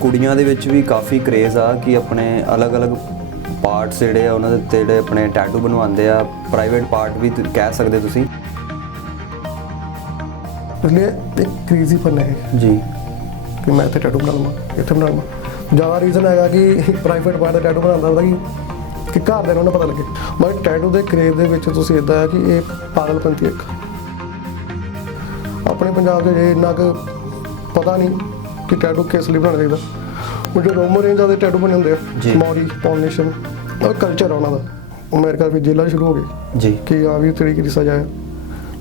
ਕੁੜੀਆਂ ਦੇ ਵਿੱਚ ਵੀ ਕਾਫੀ ਕਰੇਜ਼ ਆ ਕਿ ਆਪਣੇ ਅਲੱਗ-ਅਲੱਗ ਪਾਰਟਸ ਜਿਹੜੇ ਆ ਉਹਨਾਂ ਦੇ ਉੱਤੇ ਜਿਹੜੇ ਆਪਣੇ ਟੈਟੂ ਬਣਵਾਉਂਦੇ ਆ ਪ੍ਰਾਈਵੇਟ ਪਾਰਟ ਵੀ ਕਹਿ ਸਕਦੇ ਤੁਸੀਂ। ਪਹਿਲੇ ਇੱਕ ਕ੍ਰੇਜ਼ੀ ਪਨ ਹੈ ਜੀ। ਕਿ ਮੈਂ ਇੱਥੇ ਟੈਟੂ ਬਣਾ ਲਵਾਂ ਇੱਥੇ ਬਣਾ ਲਵਾਂ ਜ਼ਿਆਦਾ ਰੀਜ਼ਨ ਹੈਗਾ ਕਿ ਪ੍ਰਾਈਵੇਟ ਪਾਰਟ ਦਾ ਟੈਟੂ ਬਣਾਉਂਦਾ ਹੁੰਦਾ ਕਿ ਕਿ ਘਰ ਦੇ ਨੂੰ ਨਾ ਪਤਾ ਲੱਗੇ। ਮਗਰ ਟੈਟੂ ਦੇ ਕਰੇਜ਼ ਦੇ ਵਿੱਚ ਤੁਸੀਂ ਇਦਾਂ ਹੈ ਕਿ ਇਹ ਪਾਗਲਪੰਤੀ ਹੈ ਇੱਕ। ਆਪਣੇ ਪੰਜਾਬ ਦੇ ਜੇ ਇੰਨਾ ਕੁ ਪਤਾ ਨਹੀਂ ਕਿ ਟੈਟੂ ਕਿਸ ਲਈ ਬਣਾਉਣਾ ਚਾਹੀਦਾ ਉਹ ਜੋ ਰੋਮੋ ਰੇਂਜਾਂ ਦੇ ਟੈਟੂ ਬਣੇ ਹੁੰਦੇ। ਆ ਮੌਰੀ ਪੌਲਨੇਸ਼ਨ ਉਹ ਕਲਚਰ ਆ ਉਹਨਾਂ ਦਾ। ਅਮਰੀਕਾ ਵਿੱਚ ਜੇਲ੍ਹਾਂ ਸ਼ੁਰੂ ਹੋ ਗਈ ਜੀ। ਕਿ ਆ ਵੀ ਤਰੀਕੇ ਦੀ ਸਜ਼ਾ ਹੈ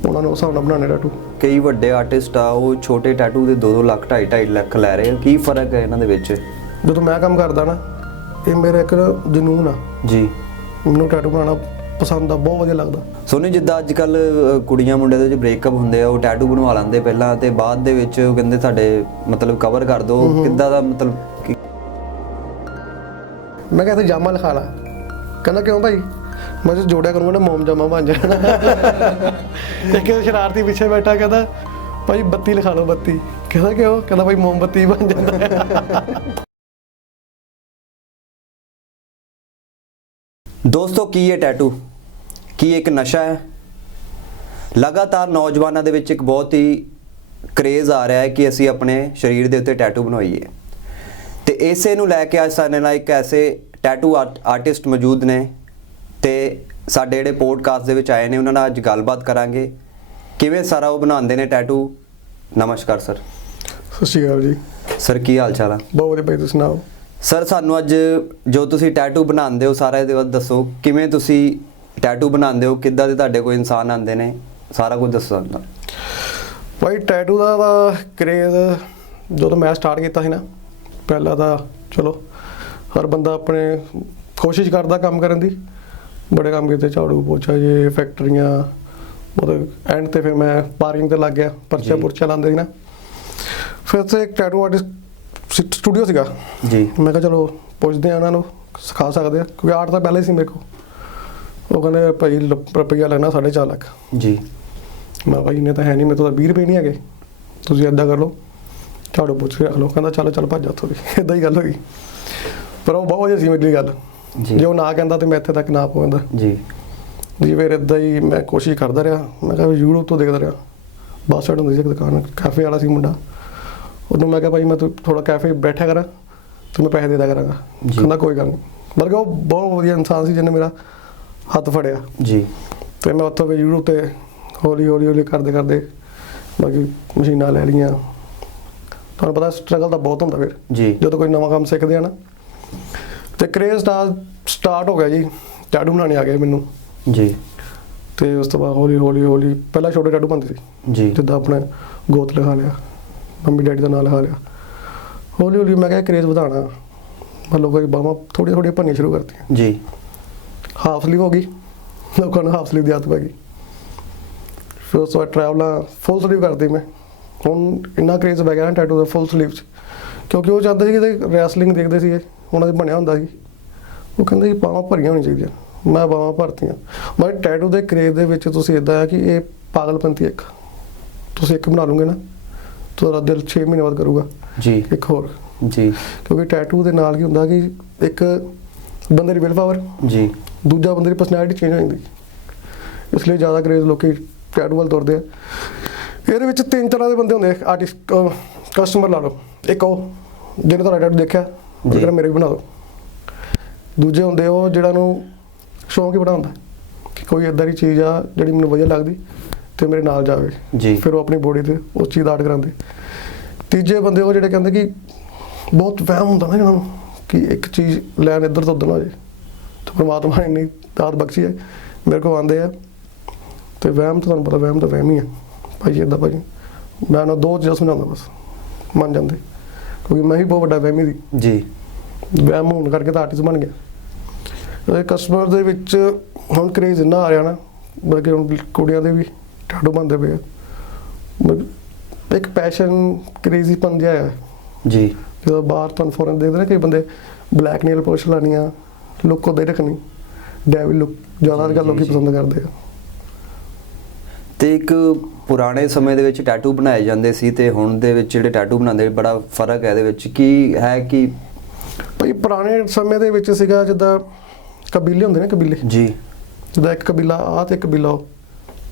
ਉਹਨਾਂ ਨੇ ਉਸ ਹਿਸਾਬ ਨਾਲ ਬਣਾਉਣੇ ਟੈਟੂ ਕਈ ਵੱਡੇ ਆਰਟਿਸਟ ਆ ਉਹ ਛੋਟੇ ਟੈਟੂ ਦੇ 2-2 ਲੱਖ 2.5 ਲੱਖ ਲੈ ਰਹੇ ਆ। ਕੀ ਫ਼ਰਕ ਹੈ ਇਹਨਾਂ ਦੇ ਵਿੱਚ? ਜਦੋਂ ਮੈਂ ਕੰਮ ਕਰਦਾ ਨਾ ਇਹ ਮੇਰਾ ਇੱਕ ਜਨੂਨ ਆ। ਜੀ। ਮੈਨੂੰ ਟੈਟੂ ਬਣਾਉਣਾ ਪਸੰਦ ਆ ਬਹੁਤ ਵਧੀਆ ਲੱਗਦਾ। ਸੋਨੀ ਜਿੱਦਾਂ ਅੱਜ ਕੱਲ ਕੁੜੀਆਂ ਮੁੰਡੇ ਦੇ ਵਿੱਚ ਬ੍ਰੇਕਅਪ ਹੁੰਦੇ ਆ ਉਹ ਟੈਟੂ ਬਣਵਾ ਲੈਂਦੇ ਪਹਿਲਾਂ ਤੇ ਬਾਅਦ ਦੇ ਵਿੱਚ ਉਹ ਕਹਿੰਦੇ ਸਾਡੇ ਮਤਲਬ ਕਵਰ ਕਰ ਦਿਓ ਕਿੱਦਾਂ ਦਾ ਮਤਲਬ ਮੈਂ ਕਹਿੰਦਾ ਜਾਮਾ ਲਿਖਾ ਲਾ। ਕਹਿੰਦਾ ਕਿਉਂ ਭਾਈ? ਮੈਂ ਜੇ ਜੋੜਿਆ ਕਰੂੰਗਾ ਨਾ ਮੋਮ ਜਾਮਾ ਬਣ ਜਾਣਾ। ਇੱਕ ਸ਼ਰਾਰਤੀ ਪਿੱਛੇ ਬੈਠਾ ਕਹਿੰਦਾ ਭਾਈ ਬੱਤੀ ਲਿਖਾ ਲਓ ਬੱਤੀ। ਕਹਿੰਦਾ ਕਿਉਂ? ਕਹਿੰਦਾ ਭਾਈ ਮੋਮਬੱਤੀ ਬਣ ਜਾਂਦਾ ਦੋਸਤੋ ਕੀ ਇਹ ਟੈਟੂ ਕੀ ਇੱਕ ਨਸ਼ਾ ਹੈ? ਲਗਾਤਾਰ ਨੌਜਵਾਨਾਂ ਦੇ ਵਿੱਚ ਇੱਕ ਬਹੁਤ ਹੀ ਕਰੇਜ਼ ਆ ਰਿਹਾ ਹੈ ਕਿ ਅਸੀਂ ਆਪਣੇ ਸਰੀਰ ਦੇ ਉੱਤੇ ਟੈਟੂ ਬਣਵਾਈਏ। ਤੇ ਇਸੇ ਨੂੰ ਲੈ ਕੇ ਅੱਜ ਸਾਡੇ ਨਾਲ ਇੱਕ ਐਸੇ ਟੈਟੂ ਆਰਟਿਸਟ ਮੌਜੂਦ ਨੇ ਤੇ ਸਾਡੇ ਜਿਹੜੇ ਪੋਡਕਾਸਟ ਦੇ ਵਿੱਚ ਆਏ ਨੇ ਉਹਨਾਂ ਨਾਲ ਅੱਜ ਗੱਲਬਾਤ ਕਰਾਂਗੇ। ਕਿਵੇਂ ਸਾਰਾ ਉਹ ਬਣਾਉਂਦੇ ਨੇ ਟੈਟੂ ਨਮਸਕਾਰ ਸਰ ਸਤਿ ਸ਼੍ਰੀ ਅਕਾਲ ਜੀ। ਸਰ ਕੀ ਹਾਲ ਚਾਲ ਆ? ਬਹੁਤ ਵਧੀਆ ਭਾਈ ਤੁਸੀਂ ਸੁਣਾਓ? ਸਰ ਸਾਨੂੰ ਅੱਜ ਜੋ ਤੁਸੀਂ ਟੈਟੂ ਬਣਾਉਂਦੇ ਹੋ ਸਾਰਾ ਇਹਦੇ ਬਾਰੇ ਦੱਸੋ। ਕਿਵੇਂ ਤੁਸੀਂ ਟੈਟੂ ਬਣਾਉਂਦੇ ਹੋ? ਕਿੱਦਾਂ ਦੇ ਤੁਹਾਡੇ ਕੋਈ ਇਨਸਾਨ ਆਉਂਦੇ ਨੇ? ਸਾਰਾ ਕੁਝ ਦੱਸੋ ਸਾਨੂੰ। ਭਾਈ ਟੈਟੂ ਦਾ ਤਾਂ ਕਰੇਜ਼ ਜਦੋਂ ਮੈਂ ਸਟਾਰਟ ਕੀਤਾ ਸੀ ਨਾ ਪਹਿਲਾਂ ਤਾਂ ਚਲੋ ਹਰ ਬੰਦਾ ਆਪਣੇ ਕੋਸ਼ਿਸ਼ ਕਰਦਾ ਕੰਮ ਕਰਨ ਦੀ। ਬੜੇ ਕੰਮ ਕੀਤੇ ਝਾੜੂ ਪੋਚਾ ਜੇ ਫੈਕਟਰੀਆਂ ਉਹਦੇ ਐਂਡ ਤੇ ਫਿਰ ਮੈਂ ਪਾਰਕਿੰਗ ਤੇ ਲੱਗ ਗਿਆ ਪਰਚਾ। ਪੁਰਚਾ ਲਾਉਂਦੇ ਸੀ ਨਾ। ਫਿਰ ਤੇ ਇੱਕ ਟੈਟੂ ਆਰਟਿਸਟ ਸਟੂਡੀਓ ਸੀਗਾ। ਜੀ। ਮੈਂ ਕਿਹਾ ਚਲੋ ਪੁੱਛਦੇ ਆ ਉਹਨਾਂ ਨੂੰ ਸਿਖਾ ਸਕਦੇ ਆ ਕਿਉਂਕਿ ਆਰਟ ਤਾਂ ਪਹਿਲਾਂ ਹੀ ਸੀ ਮੇਰੇ ਕੋਲ। ਉਹ ਕਹਿੰਦੇ ਭਾਈ ਰੁਪਈਆ ਲੈਣਾ 4.5 ਲੱਖ। ਜੀ। ਮੈਂ ਭਾਈ ਨੇ ਤਾਂ ਹੈ ਨਹੀਂ ਮੇਰੇ ਤੋਂ ਤਾਂ 20 ਰੁਪਏ ਨਹੀਂ ਹੈਗੇ। ਤੁਸੀਂ ਏਦਾਂ ਕਰ ਲਓ ਝਾੜੂ ਪੁੱਛ ਕੇ ਰੱਖ ਲਓ। ਕਹਿੰਦਾ ਚੱਲ ਚੱਲ ਭੱਜ ਉੱਥੋਂ ਦੀ। ਇਦਾਂ ਹੀ ਗੱਲ ਹੋਈ ਪਰ ਉਹ ਬਹੁਤ ਵਧੀਆ ਸੀ ਮੇਰੀ ਗੱਲ। ਜੀ। ਜੇ ਉਹ ਨਾ ਕਹਿੰਦਾ ਤੇ ਮੈਂ ਇੱਥੇ ਤੱਕ ਨਾ ਪਹੁੰਚਦਾ। ਜੀ। ਜੀ ਫਿਰ ਇਦਾਂ ਹੀ ਮੈਂ ਕੋਸ਼ਿਸ਼ ਕਰਦਾ ਰਿਹਾ। ਮੈਂ ਕਿਹਾ YouTube ਤੋਂ ਦੇਖਦਾ ਰਿਹਾ। ਬੱਸ ਸਟੈਂਡ ਹੁੰਦੀ ਸੀ ਇੱਕ ਦੁਕਾਨ ਕਾਫੇ ਵਾਲਾ ਸੀ ਮੁੰਡਾ। ਉਹਨੂੰ ਮੈਂ ਕਿਹਾ ਭਾਈ ਮੈਂ ਥੋੜਾ ਕੈਫੇ ਬੈਠਿਆ ਕਰਾਂ ਤੇ ਮੈਂ ਪੈਸੇ ਦੇ ਦਿਆ ਕਰਾਂਗਾ। ਕਹਿੰਦਾ ਕੋਈ ਗੱਲ ਨਹੀਂ ਬਲਕਿ ਉਹ ਬਹੁਤ ਵਧੀਆ ਇਨਸਾਨ ਸੀ ਜਿਹਨੇ ਮੇਰਾ ਹੱਥ ਫੜਿਆ। ਜੀ। ਤੇ ਮੈਂ ਉੱਥੋਂ ਫਿਰ YouTube ਤੇ ਹੌਲੀ ਹੌਲੀ ਹੌਲੀ ਕਰਦੇ ਕਰਦੇ ਬਾਕੀ ਮਸ਼ੀਨਾਂ ਲੈ ਲਈਆਂ। ਤੁਹਾਨੂੰ ਪਤਾ ਸਟਰਗਲ ਤਾਂ ਬਹੁਤ ਹੁੰਦਾ ਫਿਰ। ਜੀ। ਜਦੋਂ ਕੋਈ ਨਵਾਂ ਕੰਮ ਸਿੱਖਦੇ ਆ ਨਾ। ਤੇ ਕਰੇਜ਼ ਸਟਾਰ ਸਟਾਰਟ ਹੋ ਗਿਆ ਜੀ। ਟੈਟੂ ਬਣਾਉਣੇ ਆ ਗਏ ਮੈਨੂੰ। ਜੀ। ਤੇ ਉਸ ਤੋਂ ਬਾਅਦ ਹੌਲੀ ਹੌਲੀ ਹੌਲੀ ਪਹਿਲਾਂ ਛੋਟੇ ਟੈਟੂ ਬਣਦੇ ਸੀ। ਜੀ। ਜਿੱਦਾਂ ਆਪਣੇ ਗੋਤ ਲਿਖਾ ਲਿਆ। ਮੰਮੀ ਡੈਡੀ ਦਾ ਨਾਂ ਲਿਖਾ ਲਿਆ। ਹੌਲੀ ਹੌਲੀ ਮੈਂ ਕਿਹਾ ਕਰੇਜ਼ ਵਧਾਉਣਾ। ਮੈਂ ਲੋਕਾਂ ਦੀ ਬਾਹਾਂ ਥੋੜੀ ਥੋੜੀ ਭੰਨੀਆਂ ਸ਼ੁਰੂ ਕਰਤੀਆਂ। ਜੀ। ਹਾਫ ਸਲੀਵ ਹੋ ਗਈ। ਲੋਕਾਂ ਨੂੰ ਹਾਫ ਸਲੀਵ ਦੀ ਆਦਤ ਪੈ ਗਈ। ਫਿਰ ਉਸ ਤੋਂ ਬਾਅਦ ਟਰੈਵਲਾਂ ਫੁੱਲ ਸਲੀਵ ਕਰਦੀ ਮੈਂ। ਹੁਣ ਇੰਨਾ ਕਰੇਜ਼ ਪੈ ਗਿਆ ਨਾ ਟੈਟੂ ਦਾ ਫੁੱਲ ਸਲੀਵ 'ਚ। ਕਿਉਂਕਿ ਉਹ ਚਾਹੁੰਦੇ ਸੀ ਕਿ ਰੈਸਲਿੰਗ ਦੇਖਦੇ ਸੀ ਉਹਨਾਂ ਦੇ ਬਣਿਆ ਹੁੰਦਾ ਸੀ। ਉਹ ਕਹਿੰਦੇ ਕਿ ਬਾਹਾਂ ਭਰੀਆਂ ਹੋਣੀਆਂ ਚਾਹੀਦੀਆਂ। ਮੈਂ ਬਾਹਾਂ ਭਰਤੀਆਂ। ਬਟ ਟੈਟੂ ਦੇ ਕਰੇਜ਼ ਦੇ ਵਿੱਚ ਤੁਸੀਂ ਇਦਾਂ ਆ ਕਿ ਇਹ ਪਾਗਲਪੰਤੀ ਇੱਕ। ਤੁਸੀਂ ਇੱਕ ਬਣਾ ਲਓਗੇ ਨਾ। ਤੁਹਾਡਾ ਦਿਲ 6 ਮਹੀਨੇ ਬਾਅਦ ਕਰੂਗਾ। ਜੀ। ਇੱਕ ਹੋਰ। ਜੀ। ਕਿਉਂਕਿ ਟੈਟੂ ਦੇ ਨਾਲ ਕੀ ਹੁੰਦਾ ਕਿ ਇੱਕ ਬੰਦੇ ਦੀ ਵਿਲ ਪਾਵਰ ਜੀ। ਦੂਜਾ ਬੰਦੇ ਦੀ ਪਰਸਨੈਲਿਟੀ ਚੇਂਜ ਹੋ ਜਾਂਦੀ। ਇਸ ਲਈ ਜ਼ਿਆਦਾ ਕਰੇਜ਼ ਲੋਕੀ ਟੈਟੂ ਵੱਲ ਤੁਰਦੇ ਆ। ਇਹਦੇ ਵਿੱਚ ਤਿੰਨ ਤਰ੍ਹਾਂ ਦੇ ਬੰਦੇ ਹੁੰਦੇ ਆ। ਆਰਟਿਸਟ ਕਸਟਮਰ ਲਾ ਲਓ। ਇੱਕ ਉਹ ਜਿਹਨੇ ਤੁਹਾਡਾ ਟੈਟੂ ਦੇਖਿਆ ਉਹ ਜੀ। ਕਹਿੰਦਾ ਮੇਰੇ ਵੀ ਬਣਾ ਦਿਓ ਦੂਜੇ ਹੁੰਦੇ ਉਹ ਜਿਹੜਾ ਨੂੰ ਸ਼ੌਂਕ ਹੀ ਬੜਾ ਹੁੰਦਾ। ਕਿ ਕੋਈ ਇਦਾਂ ਦੀ ਚੀਜ਼ ਆ ਜਿਹੜੀ ਮੈਨੂੰ ਵਧੀਆ ਲੱਗਦੀ। ਤੇ ਮੇਰੇ ਨਾਲ ਜਾਵੇ। ਜੀ। ਫਿਰ ਉਹ ਆਪਣੀ ਬੋਡੀ ਤੇ ਉਸ ਚੀਜ਼ ਦਾ ਆਰਟ ਕਰਾਉਂਦੇ। ਤੀਜੇ ਬੰਦੇ ਉਹ ਜਿਹੜੇ ਕਹਿੰਦੇ ਕਿ ਬਹੁਤ ਵਹਿਮ ਹੁੰਦਾ ਨਾ ਜਿਹਨਾਂ ਨੂੰ ਕਿ ਇੱਕ ਚੀਜ਼ ਲੈਣ ਇੱਧਰ ਤੋਂ ਉੱਧਰ ਨਾ ਹੋ ਜਾਏ ਤੇ ਪ੍ਰਮਾਤਮਾ ਨੇ ਇੰਨੀ ਦਾਤ ਬਖਸ਼ੀ ਹੈ। ਮੇਰੇ ਕੋਲ ਆਉਂਦੇ ਆ। ਤੇ ਵਹਿਮ ਤਾਂ ਤੁਹਾਨੂੰ ਪਤਾ ਵਹਿਮ ਤਾਂ ਵਹਿਮ ਹੀ ਆ। ਭਾਈ ਇਦਾਂ ਭਾਈ। ਮੈਂ ਉਹਨਾਂ ਦੋ ਚੀਜ਼ਾਂ ਸਮਝਾਉਂਦਾ ਬਸ। ਮੰਨ ਜਾਂਦੇ। ਕਿਉਂਕਿ ਮੈਂ ਹੀ ਬਹੁਤ ਵੱਡਾ ਵਹਿਮੀ ਸੀ। ਜੀ। ਵਹਿਮ ਹੋਣ ਕਰਕੇ ਤਾਂ ਆਰਟਿਸਟ ਬਣ ਗਿਆ। ਕਸਟਮਰ ਦੇ ਵਿੱਚ ਹੁਣ ਕਰੇਜ਼ ਇੰਨਾ ਆ ਰਿਹਾ ਨਾ। ਬਲਕਿ ਹੁਣ ਕੁੜੀਆਂ ਦੇ ਵੀ ਟਾਟੂ ਬਣਦੇ ਪਏ ਆ। ਇੱਕ ਪੈਸ਼ਨ ਕ੍ਰੇਜ਼ੀ ਪਨ ਜਿਹਾ ਹੈ ਜੀ। ਜਦੋਂ ਬਾਹਰ ਤੁਹਾਨੂੰ ਫੋਰਨ ਦੇਖਦੇ ਨਾ ਕਈ ਬੰਦੇ ਬਲੈਕ ਨੇਲ ਪੋਲਿਸ਼ ਲਾਣੀਆਂ ਲੁੱਕ ਉਹਦੇ ਰੱਖਣੀ। ਡੈਵਿਲ ਲੁੱਕ ਜ਼ਿਆਦਾ ਅੱਜ ਕੱਲ੍ਹ ਲੋਕੀ। ਪਸੰਦ ਕਰਦੇ ਆ। ਤੇ ਇੱਕ ਪੁਰਾਣੇ ਸਮੇਂ ਦੇ ਵਿੱਚ ਟੈਟੂ ਬਣਾਏ ਜਾਂਦੇ ਸੀ ਤੇ ਹੁਣ ਦੇ ਵਿੱਚ ਜਿਹੜੇ ਟੈਟੂ ਬਣਾਉਂਦੇ ਬੜਾ ਫ਼ਰਕ ਹੈ ਇਹਦੇ ਵਿੱਚ। ਕੀ ਹੈ ਕਿ? ਭਾਈ ਪੁਰਾਣੇ ਸਮੇਂ ਦੇ ਵਿੱਚ ਸੀਗਾ ਜਿੱਦਾਂ ਕਬੀਲੇ ਹੁੰਦੇ ਨੇ ਕਬੀਲੇ। ਜੀ। ਜਿੱਦਾਂ ਇੱਕ ਕਬੀਲਾ ਆ ਤੇ ਇੱਕ ਕਬੀਲਾ ਉਹ।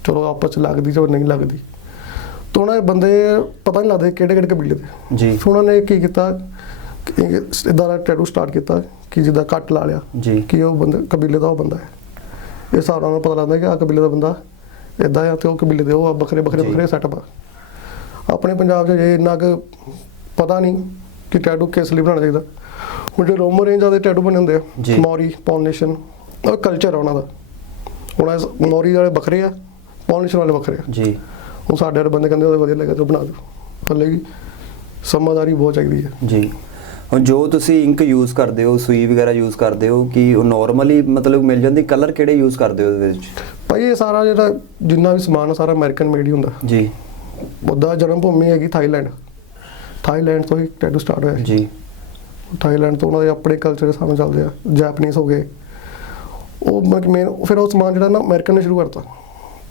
ਚਲੋ ਆਪਸ ਚ ਲੱਗਦੀ ਜਾਂ ਨਹੀਂ ਲੱਗਦੀ। ਤਾਂ ਉਹਨਾਂ ਦੇ ਬੰਦੇ ਪਤਾ ਨਹੀਂ ਲੱਗਦੇ ਕਿਹੜੇ ਕਿਹੜੇ ਕਬੀਲੇ ਦੇ। ਜੀ। ਫਿਰ ਉਹਨਾਂ ਨੇ ਕੀ ਕੀਤਾ ਇਦਾਂ ਦਾ ਟੈਟੂ ਸਟਾਰਟ ਕੀਤਾ ਕਿ ਜਿੱਦਾਂ ਕੱਟ ਲਾ ਲਿਆ ਜੀ। ਕਿ ਉਹ ਬੰਦਾ ਕਬੀਲੇ ਦਾ ਉਹ ਬੰਦਾ ਹੈ। ਇਹ ਨਾਲ ਉਹਨੂੰ ਪਤਾ ਲੱਗਦਾ ਕਿ ਆ ਕਬੀਲੇ ਦਾ ਬੰਦਾ ਇਦਾਂ ਆ ਤੇ ਉਹ ਕਬੀਲੇ ਦੇ ਉਹ ਵੱਖਰੇ ਜੀ। ਵੱਖਰੇ ਸੈਟਅਪ ਆ। ਆਪਣੇ ਪੰਜਾਬ 'ਚ ਜੇ ਇੰਨਾ ਕੁ ਪਤਾ ਨਹੀਂ ਕਿ ਟੈਟੂ ਕਿਸ ਲਈ ਬਣਾਉਣਾ ਚਾਹੀਦਾ। ਹੁਣ ਜੇ ਰੋਮੋ ਰੇਂਜ ਦੇ ਟੈਟੂ ਬਣੇ ਹੁੰਦੇ। ਆ ਮੌਰੀ ਪੌਲਿਨੇਸ਼ਨ ਉਹ ਕਲਚਰ ਆ ਉਹਨਾਂ ਦਾ। ਇਸ ਮੌਰੀ ਵਾਲੇ ਵੱਖਰੇ ਆ ਪੌਲਿਨੇਸ਼ਨ ਵਾਲੇ ਵੱਖਰੇ ਆ। ਜੀ। ਹੁਣ ਸਾਡੇ ਵਾਲੇ ਬੰਦੇ ਕਹਿੰਦੇ ਉਹਦੇ ਵਧੀਆ ਲੱਗਾ ਤੂੰ ਬਣਾ ਦਿਓ ਹਲੇ ਵੀ ਸਮਝਦਾਰੀ ਬਹੁਤ ਚਾਹੀਦੀ ਹੈ। ਜੀ। ਹੁਣ ਜੋ ਤੁਸੀਂ ਇੰਕ ਯੂਜ਼ ਕਰਦੇ ਹੋ ਸੂਈ ਵਗੈਰਾ ਯੂਜ਼ ਕਰਦੇ ਹੋ ਕਿ ਉਹ ਨਾਰਮਲੀ ਮਤਲਬ ਮਿਲ ਜਾਂਦੀ ਕਲਰ ਕਿਹੜੇ ਯੂਜ਼ ਕਰਦੇ ਹੋ ਉਹਦੇ ਵਿੱਚ? ਭਾਈ ਇਹ ਸਾਰਾ ਜਿਹੜਾ ਜਿੰਨਾ ਵੀ ਸਮਾਨ ਆ ਸਾਰਾ ਅਮਰੀਕਨ ਮੇਡ ਹੀ ਹੁੰਦਾ। ਜੀ। ਉਹਦਾ ਜਨਮ ਭੂਮੀ ਹੈਗੀ ਥਾਈਲੈਂਡ ਥਾਈਲੈਂਡ ਤੋਂ ਹੀ ਟੈਟੂ ਸਟਾਰਟ ਹੋਇਆ ਜੀ। ਥਾਈਲੈਂਡ ਤੋਂ ਉਹਨਾਂ ਦੇ ਆਪਣੇ ਕਲਚਰ ਦੇ ਸਾਹਮਣੇ ਚੱਲਦੇ ਆ। ਜੈਪਨੀਜ਼ ਹੋ ਗਏ। ਉਹ ਮੇਨ ਫਿਰ ਉਹ ਸਮਾਨ ਜਿਹੜਾ ਨਾ ਅਮਰੀਕਨ ਨੇ ਸ਼ੁਰੂ ਕਰਤਾ।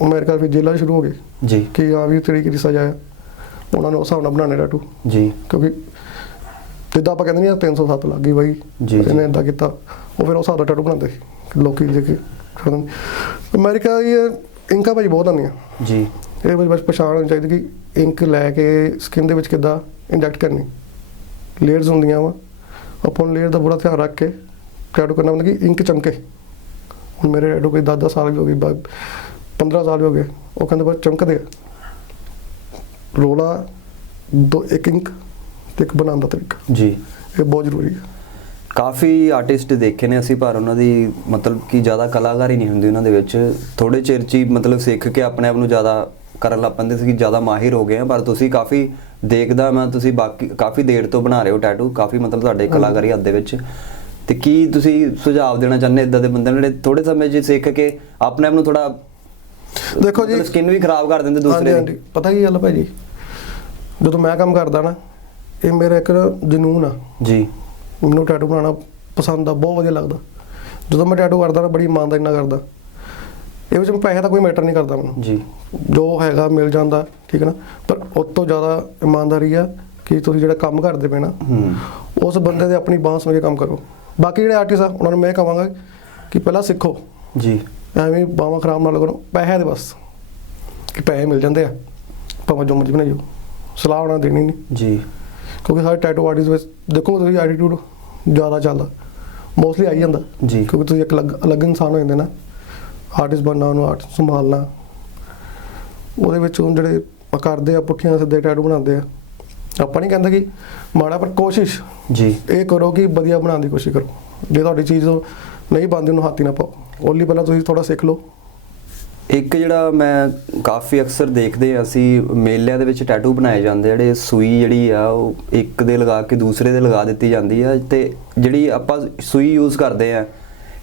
ਅਮਰੀਕਾ ਫਿਰ ਜੇਲਾਂ 'ਚ ਸ਼ੁਰੂ ਹੋ ਗਏ। ਜੀ। ਕਿ ਆ ਵੀ ਤਰੀਕੇ ਦੀ ਸਜ਼ਾ ਆ। ਉਹਨਾਂ ਨੇ ਉਸ ਹਿਸਾਬ ਨਾਲ ਬਣਾਣੇ ਟੈਟੂ ਜੀ। ਕਿਉਂਕਿ ਜਿੱਦਾਂ ਆਪਾਂ ਕਹਿੰਦੇ ਨਹੀਂ 307 ਲੱਗ ਗਈ ਬਾਈ। ਜੀ। ਇਹਨੇ ਇਦਾਂ ਕੀਤਾ। ਉਹ ਫਿਰ ਉਸ ਹਿਸਾਬ ਦਾ ਟੈਟੂ ਬਣਾਉਂਦੇ ਸੀ। ਲੋਕੀ ਜੇ ਕਿ। ਅਮਰੀਕਾ ਇਹ ਇੰਕਾਂ ਭਾਈ ਬਹੁਤ ਆਉਂਦੀਆਂ। ਜੀ। ਇਹ ਬਸ ਪਛਾਣ ਹੋਣੀ ਚਾਹੀਦੀ ਕਿ ਇੰਕ ਲੈ ਕੇ ਸਕਿਨ ਦੇ ਵਿੱਚ ਕਿੱਦਾਂ ਇੰਜੈਕਟ ਕਰਨੀ। ਲੇਅਰਸ ਹੁੰਦੀਆਂ ਵਾ। ਆਪਾਂ ਲੇਅਰ ਦਾ ਬੜਾ ਧਿਆਨ ਰੱਖ ਕੇ ਟੈਟੂ ਕਰਨਾ ਹੁੰਦਾ ਕਿ ਇੰਕ ਚਮਕੇ। ਹੁਣ ਮੇਰੇ ਟੈਟੂ ਕੋਈ 10 10 ਸਾਲ ਹੋ ਗਏ 15 ਸਾਲ ਹੋ ਗਏ ਉਹ ਕਹਿੰਦੇ ਬਸ ਚਮਕਦੇ ਆ। ਰੋਲਾ ਦੋ ਇੱਕ ਇੰਕ ਤੇ ਇੱਕ ਬਣਾਉਣ ਦਾ ਤਰੀਕਾ। ਜੀ। ਇਹ ਬਹੁਤ ਜ਼ਰੂਰੀ ਹੈ। ਕਾਫੀ ਆਰਟਿਸਟ ਦੇਖੇ ਨੇ ਅਸੀਂ ਪਰ ਉਹਨਾਂ ਦੀ ਮਤਲਬ ਕਿ ਜ਼ਿਆਦਾ ਕਲਾਕਾਰੀ ਨਹੀਂ ਹੁੰਦੀ ਉਹਨਾਂ ਦੇ ਵਿੱਚ। ਥੋੜੇ ਚਿਰ ਚ ਮਤਲਬ ਸਿੱਖ ਕੇ ਆਪਣੇ ਆਪ ਨੂੰ ਜ਼ਿਆਦਾ ਕਰਨ ਲੱਗ ਪੈਂਦੇ ਸੀ ਕਿ ਜ਼ਿਆਦਾ ਮਾਹਿਰ ਹੋ ਗਏ ਆ ਪਰ ਤੁਸੀਂ ਕਾਫੀ ਦੇਖਦਾ ਮੈਂ ਤੁਸੀਂ ਬਾਕੀ ਕਾਫੀ ਦੇਰ ਤੋਂ ਬਣਾ ਰਹੇ ਹੋ ਟੈਟੂ ਕਾਫੀ ਮਤਲਬ ਤੁਹਾਡੇ ਕਲਾਕਾਰੀ ਹੱਥ ਦੇ ਵਿੱਚ। ਤੇ ਕੀ ਤੁਸੀਂ ਸੁਝਾਅ ਦੇਣਾ ਚਾਹੁੰਦੇ ਇਦਾਂ ਦੇ ਬੰਦਿਆਂ ਨੂੰ ਜਿਹੜੇ ਥੋੜੇ ਸਮੇਂ 'ਚ ਸਿੱਖ ਕੇ ਆਪਣੇ ਆਪ ਨੂੰ ਥੋੜਾ ਦੇਖੋ ਜੀ। ਸਕਿਨ ਵੀ ਖਰਾਬ ਕਰ ਦਿੰਦੇ ਦੂਸਰੇ ਦੀ ਪਤਾ ਕੀ ਗੱਲ ਭਾਈ ਜਦੋਂ ਮੈਂ ਕੰਮ ਕਰਦਾ ਨਾ ਇਹ ਮੇਰਾ ਇੱਕ ਜਨੂਨ ਆ। ਜੀ। ਮੈਨੂੰ ਟੈਟੂ ਬਣਾਉਣਾ ਪਸੰਦ ਆ ਬਹੁਤ ਵਧੀਆ ਲੱਗਦਾ। ਜਦੋਂ ਮੈਂ ਟੈਟੂ ਕਰਦਾ ਨਾ ਬੜੀ ਇਮਾਨਦਾਰੀ ਨਾਲ ਕਰਦਾ। ਇਹ ਵਿੱਚ ਪੈਸੇ ਦਾ ਕੋਈ ਮੈਟਰ ਨਹੀਂ ਕਰਦਾ ਮੈਨੂੰ। ਜੀ। ਜੋ ਹੈਗਾ ਮਿਲ ਜਾਂਦਾ ਠੀਕ ਹੈ ਨਾ? ਪਰ ਉਸ ਤੋਂ ਜ਼ਿਆਦਾ ਇਮਾਨਦਾਰੀ ਆ ਕਿ ਤੁਸੀਂ ਜਿਹੜਾ ਕੰਮ ਕਰਦੇ ਪਏ ਨਾ ਉਸ ਬੰਦੇ ਦੇ ਆਪਣੀ ਬਾਂਹ ਸਮਝ ਕੇ ਕੰਮ ਕਰੋ। ਬਾਕੀ ਜਿਹੜੇ ਆਰਟਿਸਟ ਆ ਉਹਨਾਂ ਨੂੰ ਮੈਂ ਕਹਾਂਗਾ ਕਿ ਪਹਿਲਾਂ ਸਿੱਖੋ। ਜੀ। ਐਵੇਂ ਬਾਹਾਂ ਖਰਾਬ ਨਾ ਕਰੋ ਪੈਸੇ ਦੇ ਬਸ ਕਿ ਪੈਸੇ ਮਿਲ ਜਾਂਦੇ ਆ ਭਾਵੇਂ ਜੋ ਮਰਜ਼ੀ ਬਣਾਈਓ ਸਲਾਹ ਉਹਨਾਂ ਦੇਣੀ ਨਹੀਂ। ਜੀ। ਕਿਉਂਕਿ ਸਾਰੇ ਟੈਟੂ ਆਰਟਿਸਟ ਵਿੱਚ ਦੇਖੋ ਤੁਸੀਂ ਐਟੀਟਿਊਡ ਜ਼ਿਆਦਾ ਚੱਲਦਾ ਮੋਸਟਲੀ ਆਈ ਜਾਂਦਾ। ਜੀ। ਕਿਉਂਕਿ ਤੁਸੀਂ ਇੱਕ ਅਲੱਗ ਅਲੱਗ ਇਨਸਾਨ ਹੋ ਜਾਂਦੇ ਨਾ ਆਰਟਿਸਟ ਬਣਨਾ ਉਹਨੂੰ ਆਰਟ ਸੰਭਾਲਣਾ ਉਹਦੇ ਵਿੱਚ ਹੁਣ ਜਿਹੜੇ ਕਰਦੇ ਆ ਪੁੱਠੀਆਂ ਸਿੱਧੇ ਟੈਟੂ ਬਣਾਉਂਦੇ ਆ ਆਪਾਂ ਨਹੀਂ ਕਹਿੰਦੇ ਕਿ ਮਾੜਾ ਪਰ ਕੋਸ਼ਿਸ਼ ਜੀ। ਇਹ ਕਰੋ ਕਿ ਵਧੀਆ ਬਣਾਉਣ ਦੀ ਕੋਸ਼ਿਸ਼ ਕਰੋ। ਜੇ ਤੁਹਾਡੀ ਚੀਜ਼ ਉਹ ਨਹੀਂ ਬਣਦੀ ਉਹਨੂੰ ਹੱਥ ਨਾ ਪਾਓ। ਓਨਲੀ ਪਹਿਲਾਂ ਤੁਸੀਂ ਥੋੜਾ ਸਿੱਖ ਲਓ। ਇੱਕ ਜਿਹੜਾ ਮੈਂ ਕਾਫੀ ਅਕਸਰ ਦੇਖਦੇ ਆ ਅਸੀਂ ਮੇਲਿਆਂ ਦੇ ਵਿੱਚ ਟੈਟੂ ਬਣਾਏ ਜਾਂਦੇ ਜਿਹੜੇ ਸੂਈ ਜਿਹੜੀ ਆ ਉਹ ਇੱਕ ਦੇ ਲਗਾ ਕੇ ਦੂਸਰੇ ਦੇ ਲਗਾ ਦਿੱਤੀ ਜਾਂਦੀ ਆ ਤੇ ਜਿਹੜੀ ਆਪਾਂ ਸੂਈ ਯੂਜ਼ ਕਰਦੇ ਆ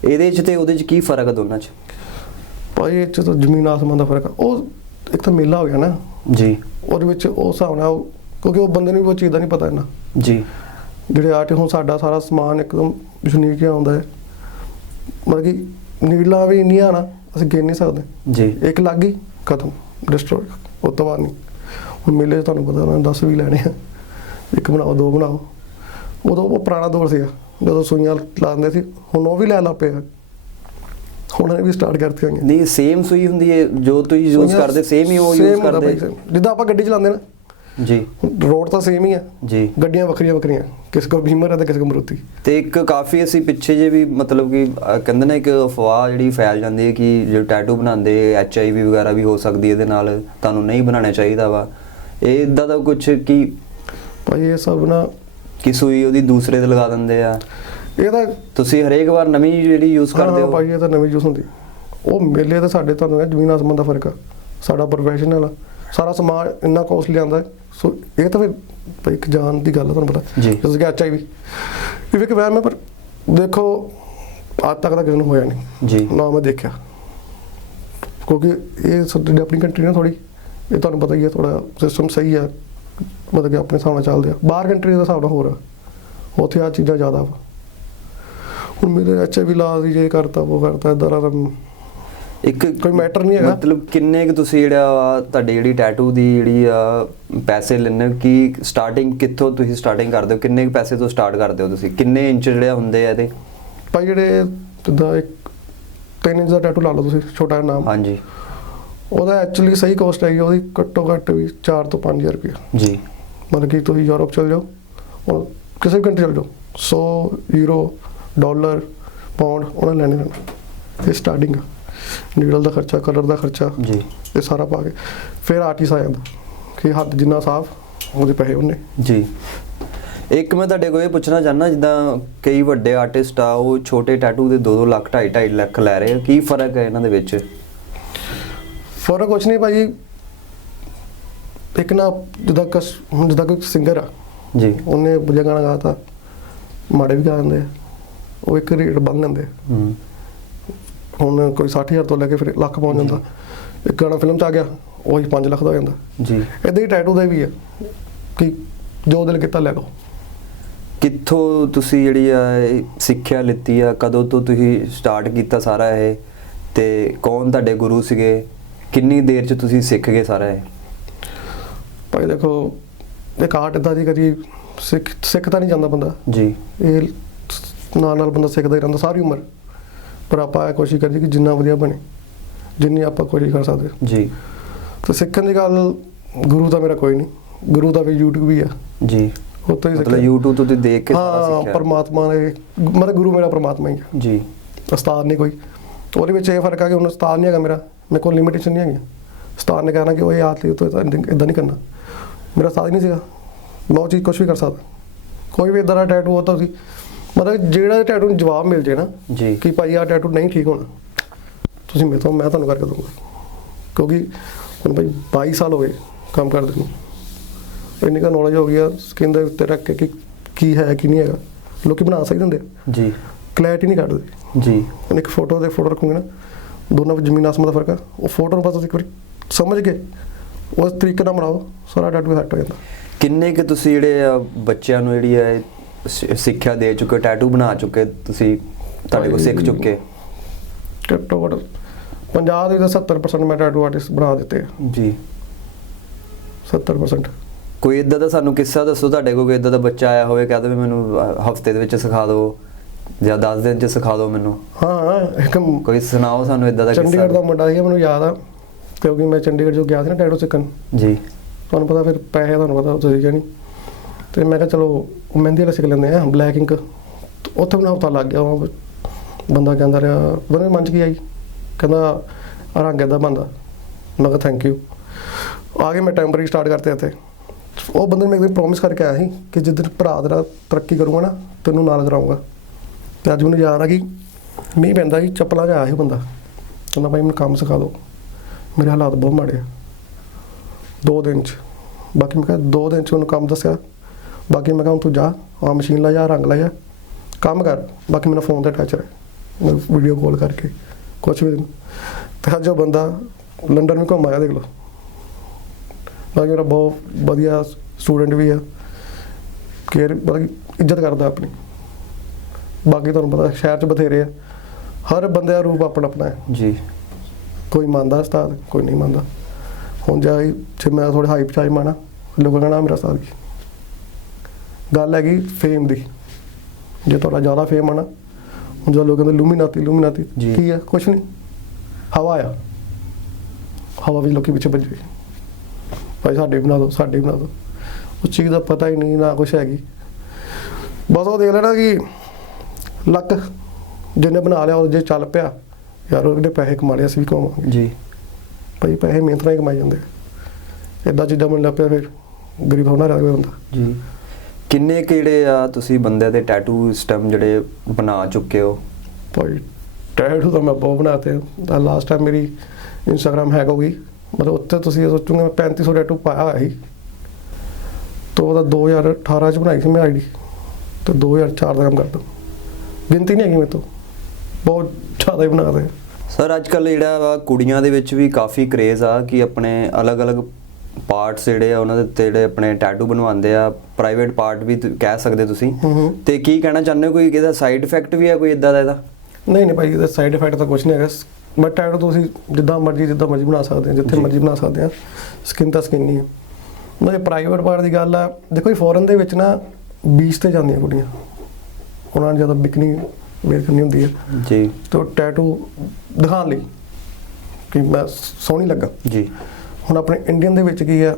ਇਹਦੇ 'ਚ ਤੇ ਉਹਦੇ 'ਚ ਕੀ ਫ਼ਰਕ ਆ ਦੋਨਾਂ 'ਚ? ਭਾਈ ਇਹ 'ਚ ਤਾਂ ਜ਼ਮੀਨ ਆਸਮਾਨ ਦਾ ਫ਼ਰਕ ਆ। ਉਹ ਇੱਕ ਤਾਂ ਮੇਲਾ ਹੋ ਗਿਆ ਨਾ। ਜੀ। ਉਹਦੇ ਵਿੱਚ ਉਹ ਹਿਸਾਬ ਨਾਲ ਉਹ- ਕਿਉਂਕਿ ਉਹ ਬੰਦੇ ਨੂੰ ਵੀ ਉਹ ਚੀਜ਼ ਦਾ ਨਹੀਂ ਪਤਾ ਇੰਨਾ। ਜੀ। ਜਿਹੜੇ ਆਰਟ ਹੁਣ ਸਾਡਾ ਸਾਰਾ ਸਮਾਨ ਇੱਕਦਮ ਯੂਨੀਕ ਜਿਹਾ ਆਉਂਦਾ ਹੈ। ਮਤਲਬ ਕਿ ਨੀਡਲਾਂ ਵੀ ਇੰਨੀਆਂ ਨਾ ਅਸੀਂ ਗਿਣ ਨਹੀਂ ਸਕਦੇ। ਜੀ। ਇੱਕ ਲੱਗ ਗਈ ਖਤਮ ਡਿਸਟਰੋਏ ਉਹ ਤੋਂ ਬਾਅਦ ਨਹੀਂ। ਹੁਣ ਮੇਲੇ ਤੁਹਾਨੂੰ ਪਤਾ ਉਹਨਾਂ 10 ਵੀ ਲੈਣੇ ਆ। ਇੱਕ ਬਣਾਓ ਦੋ ਬਣਾਓ। ਉਦੋਂ ਉਹ ਪੁਰਾਣਾ ਦੌਰ ਸੀਗਾ ਜਦੋਂ ਸੂਈਆਂ ਲਾਉਂਦੇ ਸੀ ਹੁਣ ਉਹ ਵੀ ਲੈ ਲਾ ਪਿਆ ਹੁਣ ਨੇ ਵੀ ਸਟਾਰਟ ਕਰਤੀਆਂ ਹੋਈਆਂ। ਨਹੀਂ ਸੇਮ ਸੂਈ ਹੁੰਦੀ ਹੈ ਜੋ ਤੁਸੀਂ ਯੂਜ਼ ਕਰਦੇ ਸੇਮ ਹੀ ਉਹ ਯੂਜ਼ ਕਰਦੇ। ਜਿੱਦਾਂ ਆਪਾਂ ਗੱਡੀ ਚਲਾਉਂਦੇ ਨਾ ਜੀ। ਰੋਡ ਤਾਂ ਸੇਮ ਹੀ ਆ। ਜੀ। ਗੱਡੀਆਂ ਵੱਖਰੀਆਂ ਵੱਖਰੀਆਂ। ਕਿਸੇ ਕੋ ਬੀਮਰ ਹੈ ਤੇ ਕਿਸੇ ਕੋ ਮਰੂਤੀ। ਤੇ ਇੱਕ ਕਾਫੀ ਅਸੀਂ ਪਿੱਛੇ ਜੇ ਵੀ ਮਤਲਬ ਕਿ ਕਹਿੰਦੇ ਨੇ ਇੱਕ ਅਫਵਾਹ ਜਿਹੜੀ ਫੈਲ ਜਾਂਦੀ ਹੈ ਕਿ ਜੇ ਟੈਟੂ ਬਣਾਉਂਦੇ ਐਚ ਆਈ ਵੀ ਵਗੈਰਾ ਵੀ ਹੋ ਸਕਦੀ ਹੈ ਇਹਦੇ ਨਾਲ ਤੁਹਾਨੂੰ ਨਹੀਂ ਬਣਾਉਣਾ ਚਾਹੀਦਾ ਵਾ। ਇਹ ਇਦਾਂ ਦਾ ਕੁਝ ਕਿ ਭਾਈ ਇਹ ਸਭ ਨਾ ਕਿ ਸੂਈ ਉਹਦੀ ਦੂਸਰੇ ਤੇ ਲਗਾ ਦਿੰਦੇ ਆ? ਇਹ ਤਾਂ ਤੁਸੀਂ ਹਰੇਕ ਵਾਰ ਨਵੀਂ ਜਿਹੜੀ ਯੂਜ਼ ਕਰਦੇ ਹਾਂ, ਭਾਈ ਇਹ ਤਾਂ ਨਵੀਂ ਜੂਸ ਹੁੰਦੀ। ਉਹ ਮੇਲੇ ਤੇ ਸਾਡੇ ਤੁਹਾਨੂੰ ਜ਼ਮੀਨ ਆਸਮਾਨ ਦਾ ਫ਼ਰਕ ਆ। ਸਾਡਾ ਪ੍ਰੋਫੈਸ਼ਨਲ ਆ। ਸਾਰਾ ਸਮਾਨ ਇੰਨਾ ਕੋਸਟਲੀ ਆਂਦਾ ਸੋ ਇਹ ਤਾਂ ਫਿਰ ਇੱਕ ਜਾਨ ਦੀ ਗੱਲ ਆ ਤੁਹਾਨੂੰ ਪਤਾ। ਜੀ। ਜਿਸ ਕਿ ਵੀ ਇਹ ਵੀ ਇੱਕ ਵਹਿਮ ਹੈ ਪਰ ਦੇਖੋ ਅੱਜ ਤੱਕ ਤਾਂ ਕਿਸੇ ਨੂੰ ਹੋਇਆ ਨਹੀਂ। ਜੀ। ਨਾ ਮੈਂ ਦੇਖਿਆ। ਕਿਉਂਕਿ ਇਹ ਸਾਡੀ ਆਪਣੀ ਕੰਟਰੀ ਨਾ ਥੋੜੀ ਇਹ ਤੁਹਾਨੂੰ ਪਤਾ ਹੀ ਹੈ ਥੋੜਾ ਸਿਸਟਮ ਸਹੀ ਹੈ। ਮਤਲਬ ਕਿ ਆਪਣੇ ਹਿਸਾਬ ਨਾਲ ਚੱਲਦੇ ਆ। ਬਾਹਰ ਕੰਟਰੀ ਦਾ ਹਿਸਾਬ ਨਾਲ ਹੋਰ ਆ। ਉੱਥੇ ਆ ਚੀਜ਼ਾਂ ਜ਼ਿਆਦਾ ਵਾ। ਹੁਣ ਮੇਰੇ ਅੱਛਾ ਵੀ ਲਾ ਦੀ ਜੇ ਕਰਤਾ ਉਹ ਕਰਤਾ ਇਦਾਂ ਦਾ ਇੱਕ ਕੋਈ matter ਨਹੀਂ ਹੈਗਾ। ਮਤਲਬ ਕਿੰਨੇ ਕੁ ਤੁਸੀਂ ਜਿਹੜਾ ਤੁਹਾਡੀ ਜਿਹੜੀ ਟੈਟੂ ਦੀ ਜਿਹੜੀ ਆ ਪੈਸੇ ਲੈਣੇ ਕੀ ਸਟਾਰਟਿੰਗ ਕਿੱਥੋਂ ਤੁਸੀਂ ਸਟਾਰਟਿੰਗ ਕਰਦੇ ਹੋ? ਕਿੰਨੇ ਪੈਸੇ ਤੋਂ ਸਟਾਰਟ ਕਰਦੇ ਹੋ ਤੁਸੀਂ? ਕਿੰਨੇ ਇੰਚ ਜਿਹੜੇ ਹੁੰਦੇ ਆ ਇਹਦੇ? ਭਾਈ ਜਿਹੜੇ ਜਿੱਦਾਂ ਇੱਕ 3 ਇੰਚ ਦਾ ਟੈਟੂ ਲਾ ਲਓ ਤੁਸੀਂ ਛੋਟਾ ਨਾਮ। ਹਾਂਜੀ। ਉਹਦਾ ਐਕਚੁਅਲੀ ਸਹੀ ਕੋਸਟ ਹੈਗੀ ਉਹਦੀ ਘੱਟੋ ਘੱਟ ਵੀ 4 ਤੋਂ 5000 ਰੁਪਏ ਜੀ। ਮਤਲਬ ਕਿ ਤੁਸੀਂ ਯੂਰਪ ਚਲ ਜਾਓ ਉਹ ਕਿਸੇ ਵੀ ਕੰਟਰੀ ਚਲ ਜਾਓ 100 ਯੂਰੋ ਡਾਲਰ ਪਾਉਂਡ ਉਹਨਾਂ ਨੇ ਲੈਣੇ ਲੈਣੇ ਇਹ ਸਟਾਰਟਿੰਗ ਆ। ਨੀਡਲ ਦਾ ਖਰਚਾ ਕਲਰ ਦਾ ਖਰਚਾ ਜੀ। ਇਹ ਸਾਰਾ ਪਾ ਕੇ। ਫਿਰ ਆਰਟਿਸਟ ਆ ਜਾਂਦਾ ਕਿ ਹੱਥ ਜਿੰਨਾ ਸਾਫ਼ ਉਹਦੇ ਪੈਸੇ ਉਹਨੇ। ਜੀ। ਇੱਕ ਮੈਂ ਤੁਹਾਡੇ ਕੋਲ ਇਹ ਪੁੱਛਣਾ ਚਾਹਨਾ ਜਿੱਦਾਂ ਕਈ ਵੱਡੇ ਆਰਟਿਸਟ ਆ ਉਹ ਛੋਟੇ ਟੈਟੂ ਦੇ 2-2 ਲੱਖ 2.5 ਲੱਖ ਲੈ ਰਹੇ ਆ। ਕੀ ਫ਼ਰਕ ਹੈ ਇਹਨਾਂ ਦੇ ਵਿੱਚ? ਫ਼ਰਕ ਕੁਛ ਨਹੀਂ ਭਾਜੀ। ਇੱਕ ਨਾ ਜਿੱਦਾਂ ਕਸ ਹੁਣ ਜਿੱਦਾਂ ਕੋਈ ਸਿੰਗਰ ਆ ਜੀ। ਉਹਨੇ ਵਧੀਆ ਗਾਣਾ ਗਾਤਾ ਮਾੜੇ ਵੀ ਗਾ ਦਿੰਦੇ ਆ। ਉਹ ਇੱਕ ਰੇਟ ਬੰਨ ਲੈਂਦੇ ਹੂੰ। ਹੁਣ ਕੋਈ 60000 ਤੋਂ ਲੈ ਕੇ ਫਿਰ ਲੱਖ ਪਹੁੰਚ ਜਾਂਦਾ। ਇੱਕ ਗਾਣਾ ਫਿਲਮ ਚ ਆ ਗਿਆ ਉਹੀ 5 ਲੱਖ ਦਾ ਹੋ ਜਾਂਦਾ। ਜੀ। ਇਦਾਂ ਹੀ ਟੈਟੂ ਦਾ ਵੀ ਆ ਕਿ ਜੋ ਦਿਲ ਕੀਤਾ ਲੈ ਲਓ। ਕਿੱਥੋਂ ਤੁਸੀਂ ਜਿਹੜੀ ਆ ਸਿੱਖਿਆ ਲਿੱਤੀ ਆ? ਕਦੋਂ ਤੋਂ ਤੁਸੀਂ ਸਟਾਰਟ ਕੀਤਾ ਸਾਰਾ ਇਹ? ਤੇ ਕੌਣ ਤੁਹਾਡੇ ਗੁਰੂ ਸੀਗੇ? ਕਿੰਨੀ ਦੇਰ ਚ ਤੁਸੀਂ ਸਿੱਖ ਗਏ ਸਾਰਾ ਇਹ? ਭਾਈ ਦੇਖੋ ਇੱਕ ਆਰਟ ਇਦਾਂ ਦੀ ਕਦੀ ਸਿੱਖ ਸਿੱਖ ਤਾਂ ਨਹੀਂ ਜਾਂਦਾ ਬੰਦਾ। ਜੀ। ਇਹ ਨਾਲ ਨਾਲ ਬੰਦਾ ਸਿੱਖਦਾ ਹੀ ਰਹਿੰਦਾ ਸਾਰੀ ਉਮਰ। ਪਰ ਆਪਾਂ ਇਹ ਕੋਸ਼ਿਸ਼ ਕਰੀਏ ਕਿ ਜਿੰਨਾ ਵਧੀਆ ਬਣੇ ਜਿੰਨੀ ਆਪਾਂ ਕੋਸ਼ਿਸ਼ ਕਰ ਸਕਦੇ। ਜੀ। ਤੇ ਸਿੱਖਣ ਦੀ ਗੱਲ ਗੁਰੂ ਤਾਂ ਮੇਰਾ ਕੋਈ ਨਹੀਂ। ਗੁਰੂ ਦਾ ਵੀ YouTube ਵੀ ਆ। ਜੀ। ਉਹ ਤੋਂ ਹੀ ਮਤਲਬ ਸਿੱਖਿਆ। YouTube ਤੋਂ ਤੁਸੀਂ ਦੇਖ ਕੇ ਸਾਰਾ ਹਾਂ ਸਿੱਖਿਆ। ਪਰਮਾਤਮਾ ਨੇ ਮਤਲਬ ਗੁਰੂ ਮੇਰਾ ਪਰਮਾਤਮਾ ਹੀ ਆ। ਜੀ। ਉਸਤਾਦ ਨਹੀਂ ਕੋਈ। ਤੇ ਉਹਦੇ ਵਿੱਚ ਇਹ ਫ਼ਰਕ ਆ ਕਿ ਹੁਣ ਉਸਤਾਦ ਨਹੀਂ ਹੈਗਾ ਮੇਰਾ। ਮੇਰੇ ਕੋਲ ਲਿਮਿਟੇਸ਼ਨ ਨਹੀਂ ਹੈਗੀ ਉਸਤਾਦ ਨੇ ਕਹਿਣਾ ਕਿ ਉਹ ਆਤ ਲਈ ਤੂੰ ਇਦਾਂ ਨਹੀਂ ਕਰਨਾ। ਮੇਰਾ ਉਸਤਾਦ ਹੀ ਨਹੀਂ ਸੀਗਾ। ਮੈਂ ਉਹ ਚੀਜ਼ ਕੁਝ ਵੀ ਕਰ ਸਕਦਾ। ਕੋਈ ਵੀ ਇਦਾਂ ਦਾ ਟੈਟੂ ਹੋ ਤਾਂ ਤੁਸੀਂ ਮਤਲਬ ਜਿਹੜਾ ਟੈਟੂ ਨੂੰ ਜਵਾਬ ਮਿਲ ਜੇ ਨਾ ਜੀ। ਕਿ ਭਾਈ ਆਹ ਟੈਟੂ ਨਹੀਂ ਠੀਕ ਹੋਣਾ ਤੁਸੀਂ ਮੇਰੇ ਤੋਂ ਮੈਂ ਤੁਹਾਨੂੰ ਕਰਕੇ ਦੂੰਗਾ ਕਿਉਂਕਿ ਹੁਣ ਭਾਈ 22 ਸਾਲ ਹੋ ਗਏ ਕੰਮ ਕਰਦੇ ਨੂੰ। ਇੰਨੀ ਕੁ ਨੌਲੇਜ ਹੋ ਗਈ ਆ ਸਕਿਨ ਦੇ ਉੱਤੇ ਰੱਖ ਕੇ ਕਿ ਕੀ ਹੈ ਕੀ ਨਹੀਂ ਹੈਗਾ। ਲੋਕੀ ਬਣਾ ਸਕਦੇ ਹੁੰਦੇ ਆ। ਜੀ। ਕਲੈਰਿਟੀ ਨਹੀਂ ਕੱਢਦੇ। ਜੀ। ਹੁਣ ਇੱਕ ਫੋਟੋ ਦੇ ਫੋਟੋ ਰੱਖੋਗੇ ਨਾ ਦੋਨਾਂ ਵਿੱਚ ਜ਼ਮੀਨ ਆਸਮਾਨ ਦਾ ਫ਼ਰਕ ਆ। ਉਹ ਫੋਟੋ ਨੂੰ ਬਸ ਤੁਸੀਂ ਇੱਕ ਵਾਰੀ ਸਮਝ ਕੇ ਉਸ ਤਰੀਕੇ ਨਾਲ ਬਣਾਓ ਸਾਰਾ ਟੈਟੂ ਸੈੱਟ ਹੋ ਜਾਂਦਾ। ਕਿੰਨੇ ਕਿ ਤੁਸੀਂ ਜਿਹੜੇ ਆ ਬੱਚਿਆਂ ਨੂੰ ਜਿਹੜੀ ਹੈ ਸਿੱਖਿਆ ਦੇ ਚੁੱਕੇ ਟੈਟੂ ਬਣਾ ਚੁੱਕੇ ਤੁਸੀਂ ਤੁਹਾਡੇ ਕੋਲ ਸਿੱਖ ਚੁੱਕੇ? ਘੱਟੋ ਘੱਟ ਪੰਜਾਬ ਦੇ ਤਾਂ 70% ਮੈਂ ਟੈਟੂ ਆਰਟਿਸਟ ਬਣਾ ਦਿੱਤੇ ਜੀ। 70% ਕੋਈ ਇਦਾਂ ਦਾ ਸਾਨੂੰ ਕਿੱਸਾ ਦੱਸੋ ਤੁਹਾਡੇ ਕੋਲ ਕੋਈ ਇਦਾਂ ਦਾ ਬੱਚਾ ਆਇਆ ਹੋਵੇ ਕਹਿੰਦਾ ਵੀ ਮੈਨੂੰ ਹਫ਼ਤੇ ਦੇ ਵਿੱਚ ਸਿਖਾ ਦਿਓ ਜਾਂ 10 ਦਿਨ ਚ ਸਿਖਾ ਦਿਓ ਮੈਨੂੰ। ਹਾਂ ਇੱਕ ਕੋਈ ਸੁਣਾਓ ਸਾਨੂੰ ਇਦਾਂ ਦਾ ਚੰਡੀਗੜ੍ਹ ਦਾ ਮੁੰਡਾ ਸੀ ਮੈਨੂੰ ਯਾਦ ਆ ਕਿਉਂਕਿ ਮੈਂ ਚੰਡੀਗੜ੍ਹ ਜੋ ਗਿਆ ਸੀ ਨਾ ਟੈਟੂ ਸਿੱਖਣ। ਜੀ। ਤੁਹਾਨੂੰ ਪਤਾ ਫਿਰ ਪੈਸੇ ਤੁਹਾਨੂੰ ਪਤਾ ਸੀਗਾ ਨਹੀਂ ਤੇ ਮੈਂ ਕਿਹਾ ਚਲੋ ਮਹਿੰਦੀ ਵਾਲਾ ਸਿੱਖ ਲੈਂਦੇ ਆ ਬਲੈਕ ਇੰਕ ਉੱਥੇ ਮੈਨੂੰ ਹਫਤਾ ਲੱਗ ਗਿਆ, ਉਹ ਬੰਦਾ ਕਹਿੰਦਾ ਰਿਹਾ ਉਹਦੇ ਮਨ ਕੇ ਕੀ ਆਈ? ਕਹਿੰਦਾ ਰੰਗ ਏਦਾਂ ਬੰਦਾ ਮੈਂ ਕਿਹਾ ਥੈਂਕ ਯੂ ਆ ਕੇ ਮੈਂ ਟੈਂਪਰੇਰੀ ਸਟਾਰਟ ਕਰਤੇ ਇੱਥੇ। ਉਹ ਬੰਦੇ ਨੇ ਮੈਨੂੰ ਪ੍ਰੋਮਿਸ ਕਰਕੇ ਆਇਆ ਸੀ ਕਿ ਜਿੱਦਣ ਭਰਾ ਤੇਰਾ ਤਰੱਕੀ ਕਰੂੰਗਾ ਨਾ ਤੈਨੂੰ ਨਾਲ ਕਰਾਉਂਗਾ ਤੇ ਅੱਜ ਮੈਨੂੰ ਯਾਦ ਆ ਗਈ, ਮੀਂਹ ਪੈਂਦਾ ਸੀ, ਚੱਪਲਾਂ 'ਚ ਆਇਆ ਸੀ ਬੰਦਾ। ਕਹਿੰਦਾ, ਭਾਈ, ਮੈਨੂੰ ਕੰਮ ਸਿਖਾ ਦਿਓ ਮੇਰੇ ਹਾਲਾਤ ਬਹੁਤ ਮਾੜੇ ਆ। ਦੋ ਦਿਨ ਚ। ਬਾਕੀ ਮੈਂ ਕਿਹਾ, ਦੋ ਦਿਨ ਚ ਉਹਨੂੰ ਕੰਮ ਦੱਸਿਆ। ਬਾਕੀ ਮੈਂ ਕਿਹਾ ਤੂੰ ਜਾ ਆ ਮਸ਼ੀਨ ਲਾ ਜਾ ਰੰਗ ਲਾ ਜਾ ਕੰਮ ਕਰ। ਬਾਕੀ ਮੇਰਾ ਫੋਨ ਤੇ ਟੱਚ ਰਹਿ। ਵੀਡੀਓ ਕਾਲ ਕਰਕੇ ਕੁਛ ਵੀ ਤੇ ਉਹ ਬੰਦਾ ਲੰਡਨ ਵੀ ਘੁੰਮ ਆਇਆ ਦੇਖ ਲਓ। ਬਾਕੀ ਮੇਰਾ ਬਹੁਤ ਵਧੀਆ ਸਟੂਡੈਂਟ ਵੀ ਆ। ਕੇਅਰ ਮਤਲਬ ਕਿ ਇੱਜ਼ਤ ਕਰਦਾ ਆਪਣੀ। ਬਾਕੀ ਤੁਹਾਨੂੰ ਪਤਾ ਸ਼ਹਿਰ ਚ ਬਥੇਰੇ ਆ। ਹਰ ਬੰਦੇ ਦਾ ਰੂਪ ਆਪਣਾ ਆਪਣਾ ਹੈ। ਜੀ। ਕੋਈ ਮੰਨਦਾ ਉਸਤਾਦ ਕੋਈ ਨਹੀਂ ਮੰਨਦਾ। ਹੁਣ ਜਾਈ ਜੇ ਮੈਂ ਥੋੜੇ ਹਾਈਪ ਚਾਈ ਮਾਣਾ ਲੋਕਾਂ ਕਹਣਾ ਮੇਰਾ ਉਸਤਾਦ ਕੀ ਗੱਲ ਹੈਗੀ ਫੇਮ ਦੀ। ਜੇ ਤੁਹਾਡਾ ਜ਼ਿਆਦਾ ਫੇਮ ਆਣਾ ਹੁਣ ਜਦੋਂ ਲੋਕਾਂ ਦੇ ਲੂਮੀਨਾਤੀ ਲੂਮੀਨਾਤੀ। ਕੀ ਆ? ਕੁਛ ਨਹੀਂ। ਹਵਾ ਆ। ਹਵਾ ਵੀ ਲੋਕੀ ਪਿੱਛੇ ਭੱਜੇ। ਭਾਈ ਸਾਡੇ ਬਣਾ ਦਿਓ ਸਾਡੇ ਬਣਾ ਦਿਓ ਉਸ ਚੀਜ਼ ਦਾ ਪਤਾ ਹੀ ਨਹੀਂ ਨਾ ਕੁਛ ਹੈਗੀ। ਬਸ ਉਹ ਦੇਖ ਲੈਣਾ ਕਿ ਲੱਕ ਜਿਹਨੇ ਬਣਾ ਲਿਆ ਉਹ ਜੇ ਚੱਲ ਪਿਆ ਯਾਰ ਉਹਦੇ ਪੈਸੇ ਕਮਾ ਲਏ ਅਸੀਂ ਵੀ ਕਮਾਵਾਂਗੇ। ਜੀ। ਭਾਈ ਪੈਸੇ ਮਿਹਨਤ ਨਾਲ ਹੀ ਕਮਾਈ ਜਾਂਦੇ ਆ। ਇਦਾਂ ਚੀਜ਼ਾਂ ਮੈਨੂੰ ਲੱਗ ਪਿਆ ਫਿਰ ਗਰੀਬ ਹੋਣਾ ਰਹਿ ਗਿਆ ਬੰਦਾ। ਜੀ। ਕਿੰਨੇ ਕੁ ਜਿਹੜੇ ਆ ਤੁਸੀਂ ਬੰਦੇ ਦੇ ਟੈਟੂ ਸਟੈਮ ਜਿਹੜੇ ਬਣਾ ਚੁੱਕੇ ਹੋ? ਭਾਈ ਟੈਟੂ ਤਾਂ ਮੈਂ ਬਹੁਤ ਬਣਾਤੇ। ਤਾਂ ਲਾਸਟ ਟਾਈਮ ਮੇਰੀ ਇੰਸਟਾਗ੍ਰam ਹੈਕ ਹੋ ਗਈ। ਮਤਲਬ ਉੱਤੇ ਤੁਸੀਂ ਇਹ ਸੋਚੋਗੇ ਮੈਂ 3500 ਟੈਟੂ ਪਾਇਆ ਹੋਇਆ ਸੀ। ਤੋਂ ਉਹਦਾ 2018 ਚ ਬਣਾਈ ਸੀ ਮੈਂ ਆਈਡੀ ਤੇ 2004 ਦਾ ਕੰਮ ਕਰਦਾ ਗਿਣਤੀ ਨਹੀਂ ਹੈਗੀ ਮੇਰੇ ਤੋਂ। ਬਹੁਤ ਜ਼ਿਆਦਾ ਹੀ ਬਣਾਦੇ ਸਰ ਅੱਜ ਕੱਲ ਜਿਹੜਾ ਵਾ ਕੁੜੀਆਂ ਦੇ ਵਿੱਚ ਵੀ ਕਾਫੀ ਕ੍ਰੇਜ਼ ਆ ਕਿ ਆਪਣੇ ਅਲੱਗ-ਅਲੱਗ ਪਾਰਟਸ ਜਿਹੜੇ ਆ ਉਹਨਾਂ ਦੇ ਜਿਹੜੇ ਆਪਣੇ ਟੈਟੂ ਬਣਵਾਉਂਦੇ ਆ ਪ੍ਰਾਈਵੇਟ ਪਾਰਟ ਵੀ ਕਹਿ ਸਕਦੇ ਤੁਸੀਂ। ਤੇ ਕੀ ਕਹਿਣਾ ਚਾਹੁੰਦੇ ਹੋ? ਕੋਈ ਇਹਦਾ ਸਾਈਡ ਇਫੈਕਟ ਵੀ ਆ ਕੋਈ ਇਦਾਂ ਦਾ ਇਹਦਾ? ਨਹੀਂ ਨਹੀਂ ਭਾਈ ਇਹਦਾ ਸਾਈਡ ਇਫੈਕਟ ਤਾਂ ਕੁਝ ਨਹੀਂ ਹੈਗਾ। ਬਟ ਟੈਟੂ ਤੁਸੀਂ ਜਿੱਦਾਂ ਮਰਜ਼ੀ ਜਿੱਦਾਂ ਮਰਜ਼ੀ ਬਣਾ ਸਕਦੇ ਆ ਜਿੱਥੇ। ਮਰਜ਼ੀ ਬਣਾ ਸਕਦੇ ਆ ਸਕਿਨ ਤਾਂ ਸਕਿਨ ਹੀ। ਆ ਉਹਨਾਂ ਦੇ ਪ੍ਰਾਈਵੇਟ ਪਾਰਟ ਦੀ ਗੱਲ ਆ ਦੇਖੋ ਜੀ ਫੋਰਨ ਦੇ ਵਿੱਚ ਨਾ ਬੀਚ ਤੇ ਜਾਂਦੀਆਂ ਕੁੜੀਆਂ। ਉਹਨਾਂ ਨੇ ਜਦੋਂ ਬਿਕਨੀ ਵੇਅਰ ਕਰਨੀ ਹੁੰਦੀ ਹੈ। ਜੀ। ਤੇ ਟੈਟੂ ਦਿਖਾਉਣ ਲਈ ਕਿ ਮੈਂ ਸੋਹਣੀ ਲੱਗਾ। ਜੀ। ਹੁਣ ਆਪਣੇ ਇੰਡੀਅਨ ਦੇ ਵਿੱਚ ਕੀ ਆ?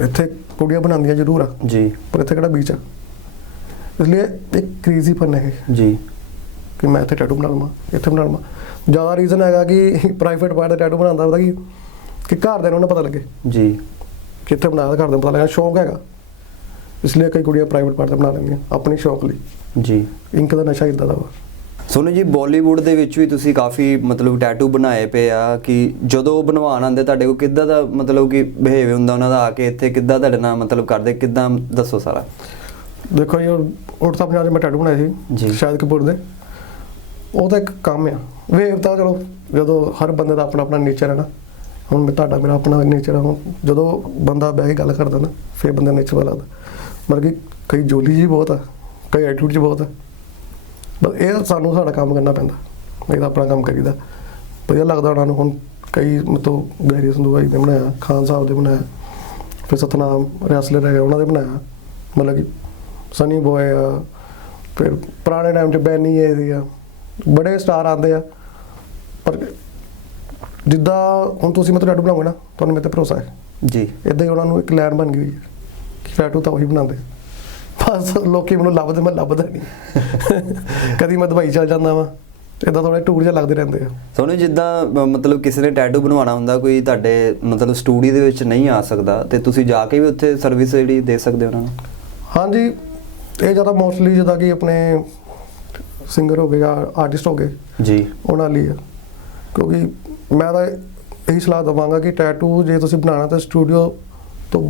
ਇੱਥੇ ਕੁੜੀਆਂ ਬਣਾਉਂਦੀਆਂ ਜ਼ਰੂਰ ਆ। ਜੀ। ਪਰ ਇੱਥੇ ਕਿਹੜਾ ਬੀਚ ਆ? ਇਸ ਲਈ ਇੱਕ ਕ੍ਰੇਜ਼ੀ ਪਨ ਹੈ ਜੀ। ਕਿ ਮੈਂ ਇੱਥੇ ਟੈਟੂ ਬਣਾ ਲਵਾਂ ਇੱਥੇ ਬਣਾ ਲਵਾਂ। ਜ਼ਿਆਦਾ ਰੀਜ਼ਨ ਹੈਗਾ ਕਿ ਪ੍ਰਾਈਵੇਟ ਪਾਰਟ ਦਾ ਟੈਟੂ ਬਣਾਉਂਦਾ ਉਹਦਾ ਕੀ ਕਿ ਘਰ ਦੇ ਨੂੰ ਨਾ ਪਤਾ ਲੱਗੇ। ਜੀ। ਕਿ ਇੱਥੇ ਬਣਾਇਆ ਘਰ ਦੇ ਨੂੰ ਪਤਾ ਲੱਗਾ। ਸ਼ੌਂਕ ਹੈਗਾ। ਇਸ ਲਈ ਕਈ ਕੁੜੀਆਂ ਪ੍ਰਾਈਵੇਟ ਪਾਰਟ ਦਾ ਬਣਾ ਲੈਂਦੀਆਂ ਆਪਣੀ ਸ਼ੌਂਕ ਲਈ। ਜੀ। ਇੰਕ ਦਾ ਨਸ਼ਾ ਇਦਾਂ ਦਾ ਵਾ। ਸੋਨੂੰ ਜੀ ਬਾਲੀਵੁੱਡ ਦੇ ਵਿੱਚ ਵੀ ਤੁਸੀਂ ਕਾਫੀ ਮਤਲਬ ਟੈਟੂ ਬਣਾਏ ਪਏ ਆ ਕਿ ਜਦੋਂ ਉਹ ਬਣਵਾਉਣ ਆਉਂਦੇ ਤੁਹਾਡੇ ਕੋਲ ਕਿੱਦਾਂ ਦਾ ਮਤਲਬ ਕਿ ਬਿਹੇਵ ਹੁੰਦਾ ਉਹਨਾਂ ਦਾ ਆ ਕੇ ਇੱਥੇ ਕਿੱਦਾਂ ਤੁਹਾਡੇ ਨਾਲ ਮਤਲਬ ਕਰਦੇ ਕਿੱਦਾਂ ਦੱਸੋ ਸਾਰਾ? ਦੇਖੋ ਜੀ ਉਹ ਤਾਂ 'ਚ ਮੈਂ ਟੈਟੂ ਬਣਾਏ। ਸੀ ਸ਼ਾਇਦ ਕਪੂਰ ਦੇ। ਉਹ ਤਾਂ ਇੱਕ ਕੰਮ ਆ। ਵੇਵ ਤਾਂ ਚਲੋ ਜਦੋਂ ਹਰ ਬੰਦੇ ਦਾ ਆਪਣਾ ਆਪਣਾ ਨੇਚਰ ਹੈ ਨਾ ਹੁਣ ਮੈਂ ਤੁਹਾਡਾ ਮੇਰਾ ਆਪਣਾ ਨੇਚਰ ਆ ਹੁਣ ਜਦੋਂ ਬੰਦਾ ਬਹਿ ਕੇ ਗੱਲ ਕਰਦਾ ਨਾ ਫਿਰ ਬੰਦੇ ਨੇਚਰ ਵਾਲਾ ਲੱਗਦਾ। ਮਤਲਬ ਕਿ ਕਈ ਜੋਲੀ ਜੀ ਬਹੁਤ ਆ ਕਈ ਐਟੀਟਿਊਡ ਜੀ ਬਹੁਤ ਆ। ਬਸ ਇਹ ਸਾਨੂੰ ਸਾਡਾ ਕੰਮ ਕਰਨਾ ਪੈਂਦਾ। ਨਹੀਂ ਤਾਂ ਆਪਣਾ ਕੰਮ ਕਰੀਦਾ। ਵਧੀਆ ਲੱਗਦਾ ਉਹਨਾਂ ਨੂੰ। ਹੁਣ ਕਈ ਮਤਲਬ ਗੈਰੀ ਸੰਧੂ ਭਾਈ ਨੇ ਬਣਾਇਆ ਖਾਨ ਸਾਹਿਬ ਦੇ ਬਣਾਇਆ ਫਿਰ ਸਤਨਾਮ ਰੈਸਲਰ ਹੈਗੇ ਉਹਨਾਂ ਦੇ ਬਣਾਇਆ। ਮਤਲਬ ਕਿ ਸਨੀ ਬੋਏ ਆ ਫਿਰ ਪੁਰਾਣੇ ਟਾਈਮ 'ਚ ਬੈਨੀ ਏ ਸੀ ਆ। ਬੜੇ ਸਟਾਰ ਆਉਂਦੇ ਆ। ਪਰ ਜਿੱਦਾਂ ਹੁਣ ਤੁਸੀਂ ਮਤਲਬ ਟੈਟੂ ਬਣਾਓਗੇ ਨਾ ਤੁਹਾਨੂੰ ਮੇਰੇ ਤੇ ਭਰੋਸਾ ਹੈ। ਜੀ। ਇਦਾਂ ਹੀ ਉਹਨਾਂ ਨੂੰ ਇੱਕ ਲਾਈਨ ਬਣ ਗਈ ਹੋਈ ਹੈ ਕਿ ਟੈਟੂ ਤਾਂ ਉਹੀ ਬਣਾਉਂਦੇ। ਬਸ ਲੋਕੀ ਮੈਨੂੰ ਲੱਭਦੇ ਮੈਂ ਲੱਭਦਾ ਨਹੀਂ। ਕਦੀ ਮੈਂ ਦੁਬਈ ਚਲ ਜਾਂਦਾ ਵਾਂ ਇਦਾਂ ਥੋੜੇ ਟੂਰ ਜਿਹਾ ਲੱਗਦੇ ਰਹਿੰਦੇ ਆ। ਸੋਨੂੰ ਜਿੱਦਾਂ ਮਤਲਬ ਕਿਸੇ ਨੇ ਟੈਟੂ ਬਣਵਾਉਣਾ ਹੁੰਦਾ ਕੋਈ ਤੁਹਾਡੇ ਮਤਲਬ ਸਟੂਡੀਓ ਦੇ ਵਿੱਚ ਨਹੀਂ ਆ ਸਕਦਾ ਤੇ ਤੁਸੀਂ ਜਾ ਕੇ ਵੀ ਉੱਥੇ ਸਰਵਿਸ ਜਿਹੜੀ ਦੇ ਸਕਦੇ ਹੋ ਉਹਨਾਂ ਨੂੰ? ਹਾਂਜੀ ਇਹ ਜ਼ਿਆਦਾ ਮੋਸਟਲੀ ਜਿੱਦਾਂ ਕਿ ਆਪਣੇ ਸਿੰਗਰ ਹੋ ਗਏ ਜਾਂ ਆਰਟਿਸਟ ਹੋ ਗਏ ਜੀ। ਉਹਨਾਂ ਲਈ ਆ। ਕਿਉਂਕਿ ਮੈਂ ਤਾਂ ਇਹੀ ਸਲਾਹ ਦਵਾਂਗਾ ਕਿ ਟੈਟੂ ਜੇ ਤੁਸੀਂ ਬਣਾਉਣਾ ਤਾਂ ਸਟੂਡੀਓ ਤੋਂ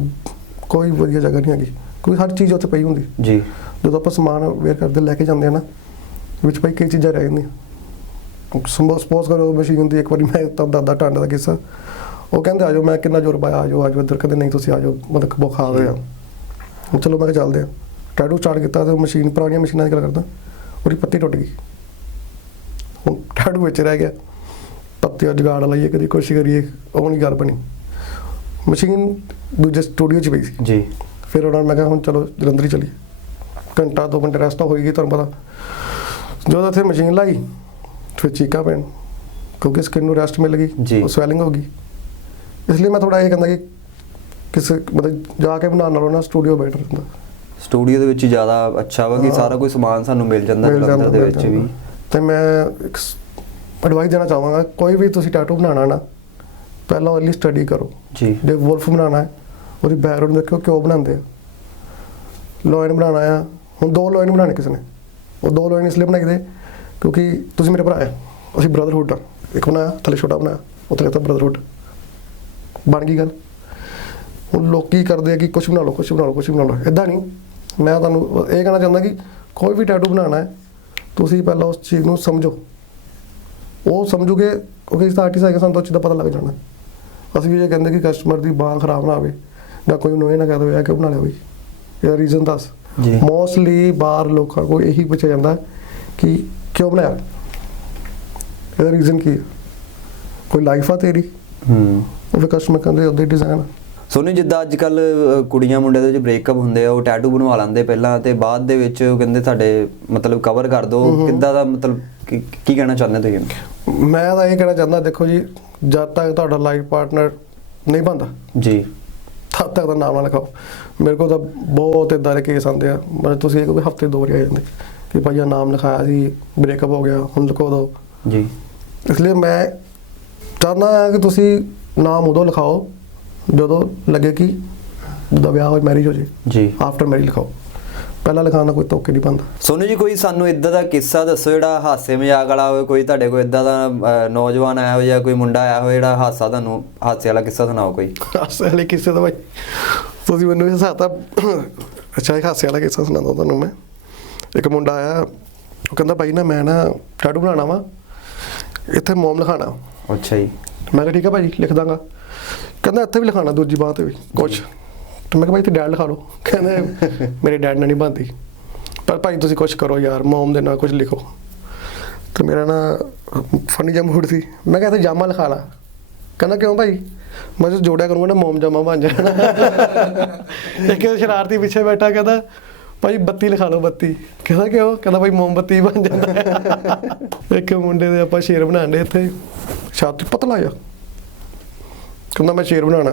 ਕੋਈ ਵਧੀਆ ਜਗ੍ਹਾ ਨਹੀਂ ਹੈਗੀ। ਕੋਈ ਹਰ ਚੀਜ਼ ਉੱਥੇ ਪਈ ਹੁੰਦੀ। ਜੀ। ਜਦੋਂ ਆਪਾਂ ਸਮਾਨ ਵੇਅਰ ਕਰਦੇ ਲੈ ਕੇ ਜਾਂਦੇ ਆ ਨਾ ਵਿੱਚ ਭਾਈ ਕਈ ਚੀਜ਼ਾਂ ਰਹਿ ਜਾਂਦੀਆਂ। ਸਪੋਜ਼ ਕਰੋ ਮਸ਼ੀਨ ਦੀ ਇੱਕ ਵਾਰੀ ਮੈਂ ਤਾਂ ਦਾਦਾ ਟਾਂਡ ਦਾ ਕਿੱਸਾ। ਉਹ ਕਹਿੰਦੇ ਆਜੋ ਮੈਂ ਕਿੰਨਾ ਜ਼ੋਰ ਪਾਇਆ ਆਜੋ ਆਜੋ ਇੱਧਰ ਕਹਿੰਦੇ ਨਹੀਂ ਤੁਸੀਂ ਆਜੋ ਮਤਲਬ ਬੁਖਾਰ ਹੋਇਆ ਚਲੋ ਮੈਂ ਕਿਹਾ ਚੱਲਦੇ ਆ। ਟੈਟੂ ਸਟਾਰਟ ਕੀਤਾ ਤੇ ਮਸ਼ੀਨ ਪੁਰਾਣੀਆਂ ਮਸ਼ੀਨਾਂ ਦੀ ਗੱਲ ਕਰਦਾ ਉਹਦੀ ਪੱਤੀ ਟੁੱਟ ਗਈ। ਹੁਣ ਟੈਟੂ ਵਿੱਚ ਰਹਿ ਗਿਆ। ਪੱਤੀ ਜਗਾੜ ਲਾਈਏ ਕਦੀ ਕੋਸ਼ਿਸ਼ ਕਰੀਏ ਉਹ ਨਹੀਂ ਗੱਲ ਬਣੀ। ਮਸ਼ੀਨ ਦੂਜੇ ਸਟੂਡੀਓ 'ਚ ਪਈ ਸੀ। ਜੀ। ਫਿਰ ਉਹਨਾਂ ਨੂੰ ਮੈਂ ਕਿਹਾ ਹੁਣ ਚਲੋ ਜਲੰਧਰ ਹੀ ਚਲੀਏ। ਘੰਟਾ ਦੋ ਘੰਟੇ ਰੈਸਟ ਹੋਏਗੀ ਤੁਹਾਨੂੰ ਪਤਾ। ਜਦੋਂ ਇੱਥੇ ਮਸ਼ੀਨ ਲਾਈ ਫਿਰ ਚੀਕਾ ਪੈਣ ਕਿਉਂਕਿ ਸਕਿਨ ਨੂੰ ਰੈਸਟ ਮਿਲ। ਗਈ ਉਹ ਸਵੈਲਿੰਗ ਹੋ ਗਈ। ਇਸ ਲਈ ਮੈਂ ਥੋੜਾ ਇਹ ਕਹਿੰਦਾ ਕਿ ਕਿਸੇ ਮਤਲਬ ਜਾ ਕੇ ਬਣਾਉਣ ਨਾਲੋਂ ਨਾ ਸਟੂਡੀਓ ਬੈਟਰ ਹੁੰਦਾ। ਸਟੂਡੀਓ ਦੇ ਵਿੱਚ ਜ਼ਿਆਦਾ ਅੱਛਾ ਵਾ ਕਿ। ਸਾਰਾ ਕੋਈ ਸਮਾਨ ਸਾਨੂੰ ਮਿਲ ਜਾਂਦਾ ਜਲੰਧਰ ਦੇ ਵਿੱਚ ਵੀ। ਤੇ ਮੈਂ ਇੱਕ ਐਡਵਾਈਸ ਦੇਣਾ ਚਾਹਾਂਗਾ ਕੋਈ ਵੀ ਤੁਸੀਂ ਟੈਟੂ ਬਣਾਉਣਾ ਨਾ ਪਹਿਲਾਂ ਉਹਦੀ ਸਟੱਡੀ ਕਰੋ। ਜੀ। ਜੇ ਵੁਲਫ ਬਣਾਉਣਾ ਹੈ ਉਹਦੀ ਬੈਕਗ੍ਰਾਉਂਡ ਦੇਖਿਓ ਕਿਉਂ ਬਣਾਉਂਦੇ ਆ। ਲੋਇਨ ਬਣਾਉਣਾ ਆ। ਹੁਣ ਦੋ ਲੋਇਨ ਬਣਾਉਣੇ ਕਿਸੇ ਨੇ। ਉਹ ਦੋ ਲੋਇਨ ਇਸ ਲਈ ਬਣਾਈਦੇ ਕਿਉਂਕਿ ਤੁਸੀਂ ਮੇਰੇ ਭਰਾ ਆ। ਅਸੀਂ ਬ੍ਰਦਰਹੁੱਡ ਆ। ਇੱਕ ਬਣਾਇਆ, ਥੱਲੇ ਛੋਟਾ ਬਣਾਇਆ। ਉੱਥੇ ਲਿਖਤਾ ਬ੍ਰਦਰਹੁੱਡ ਬਣ ਗਈ ਗੱਲ। ਹੁਣ ਲੋਕ ਕੀ ਕਰਦੇ ਆ ਕਿ ਕੁਝ ਬਣਾ ਲਓ ਕੁਝ ਬਣਾ ਲਓ ਕੁਝ ਬਣਾ ਲਓ। ਇਦਾਂ ਨਹੀਂ। ਮੈਂ ਤੁਹਾਨੂੰ ਇਹ ਕਹਿਣਾ ਚਾਹੁੰਦਾ ਕਿ ਕੋਈ ਵੀ ਟੈਟੂ ਬਣਾਉਣਾ ਹੈ, ਤੁਸੀਂ ਪਹਿਲਾਂ ਉਸ ਚੀਜ਼ ਨੂੰ ਸਮਝੋ। ਉਹ ਸਮਝੋਗੇ, ਕਿਉਂਕਿ ਇਸ ਆਰਟਿਸਟ ਹੈਗਾ, ਸਾਨੂੰ ਤਾਂ ਚੀਜ਼ ਦਾ ਪਤਾ ਲੱਗ ਜਾਣਾ। ਅਸੀਂ ਵੀ ਇਹ ਕਹਿੰਦੇ ਕਿ ਕਸਟਮਰ ਦੀ ਬਾਂਹ ਖਰਾਬ ਨਾ ਆਵੇ ਜਾਂ ਕੋਈ ਨੂੰ ਇਹ ਨਾ ਕਹਿ ਦੇਵੇ ਇਹ ਕਿਉਂ ਬਣਾ ਲਿਆ ਬਈ? ਇਹਦਾ ਰੀਜ਼ਨ ਦੱਸ। ਜੀ। ਮੋਸਟਲੀ ਬਾਹਰ ਲੋਕਾਂ ਕੋਲ ਇਹੀ ਪੁੱਛਿਆ ਜਾਂਦਾ ਕਿ ਕਿਉਂ ਬਣਾਇਆ? ਇਹਦਾ ਰੀਜ਼ਨ ਕੀ ਹੈ ਕੋਈ ਲਾਈਫ ਆ ਤੇਰੀ? ਹੂੰ। ਉਹ ਕਸਟਮਰ ਕਹਿੰਦੇ ਉਹਦੇ ਡਿਜ਼ਾਈਨ ਸੋਨੂੰ ਜਿੱਦਾਂ ਅੱਜ ਕੱਲ ਕੁੜੀਆਂ ਮੁੰਡਿਆਂ ਦੇ ਵਿੱਚ ਬ੍ਰੇਕਅਪ ਹੁੰਦੇ ਆ ਉਹ ਟੈਟੂ ਬਣਵਾ ਲੈਂਦੇ ਪਹਿਲਾਂ ਤੇ ਬਾਅਦ ਦੇ ਵਿੱਚ ਉਹ ਕਹਿੰਦੇ ਤੁਹਾਡੇ ਮਤਲਬ ਕਵਰ ਕਰ ਦਿਓ ਕਿੱਦਾਂ ਦਾ ਮਤਲਬ ਕੀ ਕੀ ਕਹਿਣਾ ਚਾਹੁੰਦੇ ਤੁਸੀਂ ਮੈਂ ਤਾਂ ਇਹ ਕਹਿਣਾ ਚਾਹੁੰਦਾ ਦੇਖੋ ਜੀ ਜਦ ਤੱਕ ਤੁਹਾਡਾ ਲਾਈਫ ਪਾਰਟਨਰ ਨਹੀਂ ਬਣਦਾ ਜੀ। ਤਦ ਤੱਕ ਦਾ ਨਾਮ ਨਾ ਲਿਖਾਓ। ਮੇਰੇ ਕੋਲ ਤਾਂ ਬਹੁਤ ਇਦਾਂ ਦੇ ਕੇਸ ਆਉਂਦੇ ਆ। ਮਤਲਬ ਤੁਸੀਂ ਇਹ ਹਫ਼ਤੇ ਦੋ ਵਾਰੀ ਆ ਜਾਂਦੇ। ਕਿ ਭਾਈ ਆਹ ਨਾਮ ਲਿਖਾਇਆ ਸੀ ਬ੍ਰੇਕਅਪ ਹੋ ਗਿਆ ਹੁਣ ਲਿਖੋ ਦੋ। ਜੀ। ਇਸ ਲਈ ਮੈਂ ਚਾਹੁੰਦਾ ਹਾਂ ਕਿ ਤੁਸੀਂ ਨਾਮ ਉਦੋਂ ਲਿਖਾਓ ਜਦੋਂ ਲੱਗੇ ਕਿ ਜਦੋਂ ਵਿਆਹ ਹੋਏ ਮੈਰਿਜ ਹੋ ਜੇ। ਜੀ। ਆਫਟਰ ਮੈਰਿਜ ਲਿਖਾਓ। ਪਹਿਲਾਂ ਲਿਖਾਉਣ ਦਾ ਕੋਈ ਤੋਕੇ ਨਹੀਂ ਬੰਦਾ ਸੋਨੂੰ ਜੀ ਕੋਈ ਸਾਨੂੰ ਇਦਾਂ ਦਾ ਕਿੱਸਾ ਦੱਸੋ ਜਿਹੜਾ ਹਾਸੇ ਮਜ਼ਾਕ ਵਾਲਾ ਹੋਵੇ ਕੋਈ ਤੁਹਾਡੇ ਕੋਲ ਇਦਾਂ ਦਾ ਨੌਜਵਾਨ ਆਇਆ ਹੋਵੇ ਜਾਂ ਕੋਈ ਮੁੰਡਾ ਆਇਆ ਹੋਵੇ ਜਿਹੜਾ ਹਾਸਾ ਤੁਹਾਨੂੰ ਹਾਸੇ ਵਾਲਾ ਕਿੱਸਾ ਸੁਣਾਓ ਕੋਈ? ਅਸਲੇ ਕਿਸੇ ਦਾ ਭਾਈ ਤੁਸੀਂ ਮੈਨੂੰ ਇਹ ਹਸਾਤਾ ਅੱਛਾ ਇੱਕ ਹਾਸੇ ਵਾਲਾ ਕਿੱਸਾ ਸੁਣਾਉਂਦਾ ਤੁਹਾਨੂੰ ਮੈਂ। ਇੱਕ ਮੁੰਡਾ ਆਇਆ ਉਹ ਕਹਿੰਦਾ ਭਾਈ ਨਾ ਮੈਂ ਨਾ ਟੈਟੂ ਬਣਾਉਣਾ ਵਾ ਇੱਥੇ ਮੋਮ ਲਿਖਾਣਾ ਅੱਛਾ ਜੀ। ਮੈਂ ਕਿਹਾ ਠੀਕ ਹੈ ਭਾਜੀ ਲਿਖ ਦਾਂਗਾ। ਕਹਿੰਦਾ ਇੱਥੇ ਵੀ ਲਿਖਾਣਾ ਦੂਜੀ ਬਾਹ ਤੇ ਵੀ ਕੁਛ। ਤੇ ਮੈਂ ਕਿਹਾ ਭਾਈ ਤੇ ਡੈਡ ਲਿਖਾ ਲਓ। ਕਹਿੰਦੇ ਮੇਰੇ ਡੈਡ ਨਾਲ ਨਹੀਂ ਬਣਦੀ। ਪਰ ਭਾਈ ਤੁਸੀਂ ਕੁਛ ਕਰੋ ਯਾਰ, ਮੋਮ ਦੇ ਨਾਲ ਕੁਝ ਲਿਖੋ। ਤੇ ਮੇਰਾ ਨਾ ਫਨੀ ਜਿਹਾ ਮੂਡ ਸੀ। ਮੈਂ ਕਿਹਾ ਤੇ ਜਾਮਾ ਲਿਖਾ ਲਾ। ਕਹਿੰਦਾ ਕਿਉਂ ਭਾਈ? ਮੈਂ ਜੇ ਜੋੜਿਆ ਕਰੂੰਗਾ ਨਾ, ਮੋਮ ਜਾਮਾ ਬਣ ਜਾਣਾ। ਇੱਕ ਸ਼ਰਾਰਤੀ ਪਿੱਛੇ ਬੈਠਾ ਕਹਿੰਦਾ, ਭਾਈ ਬੱਤੀ ਲਿਖਾ ਲਓ, ਬੱਤੀ। ਕਹਿੰਦਾ ਕਿਉਂ? ਕਹਿੰਦਾ ਭਾਈ ਮੋਮਬੱਤੀ ਬਣ ਜਾਂਦਾ ਇੱਕ ਮੁੰਡੇ ਦੇ ਆਪਾਂ ਸ਼ੇਰ ਬਣਾਉਂਦੇ ਇੱਥੇ। ਛਾਤੀ ਪਤਲਾ ਜਿਹਾ। ਕਹਿੰਦਾ ਮੈਂ ਸ਼ੇਰ ਬਣਾਉਣਾ।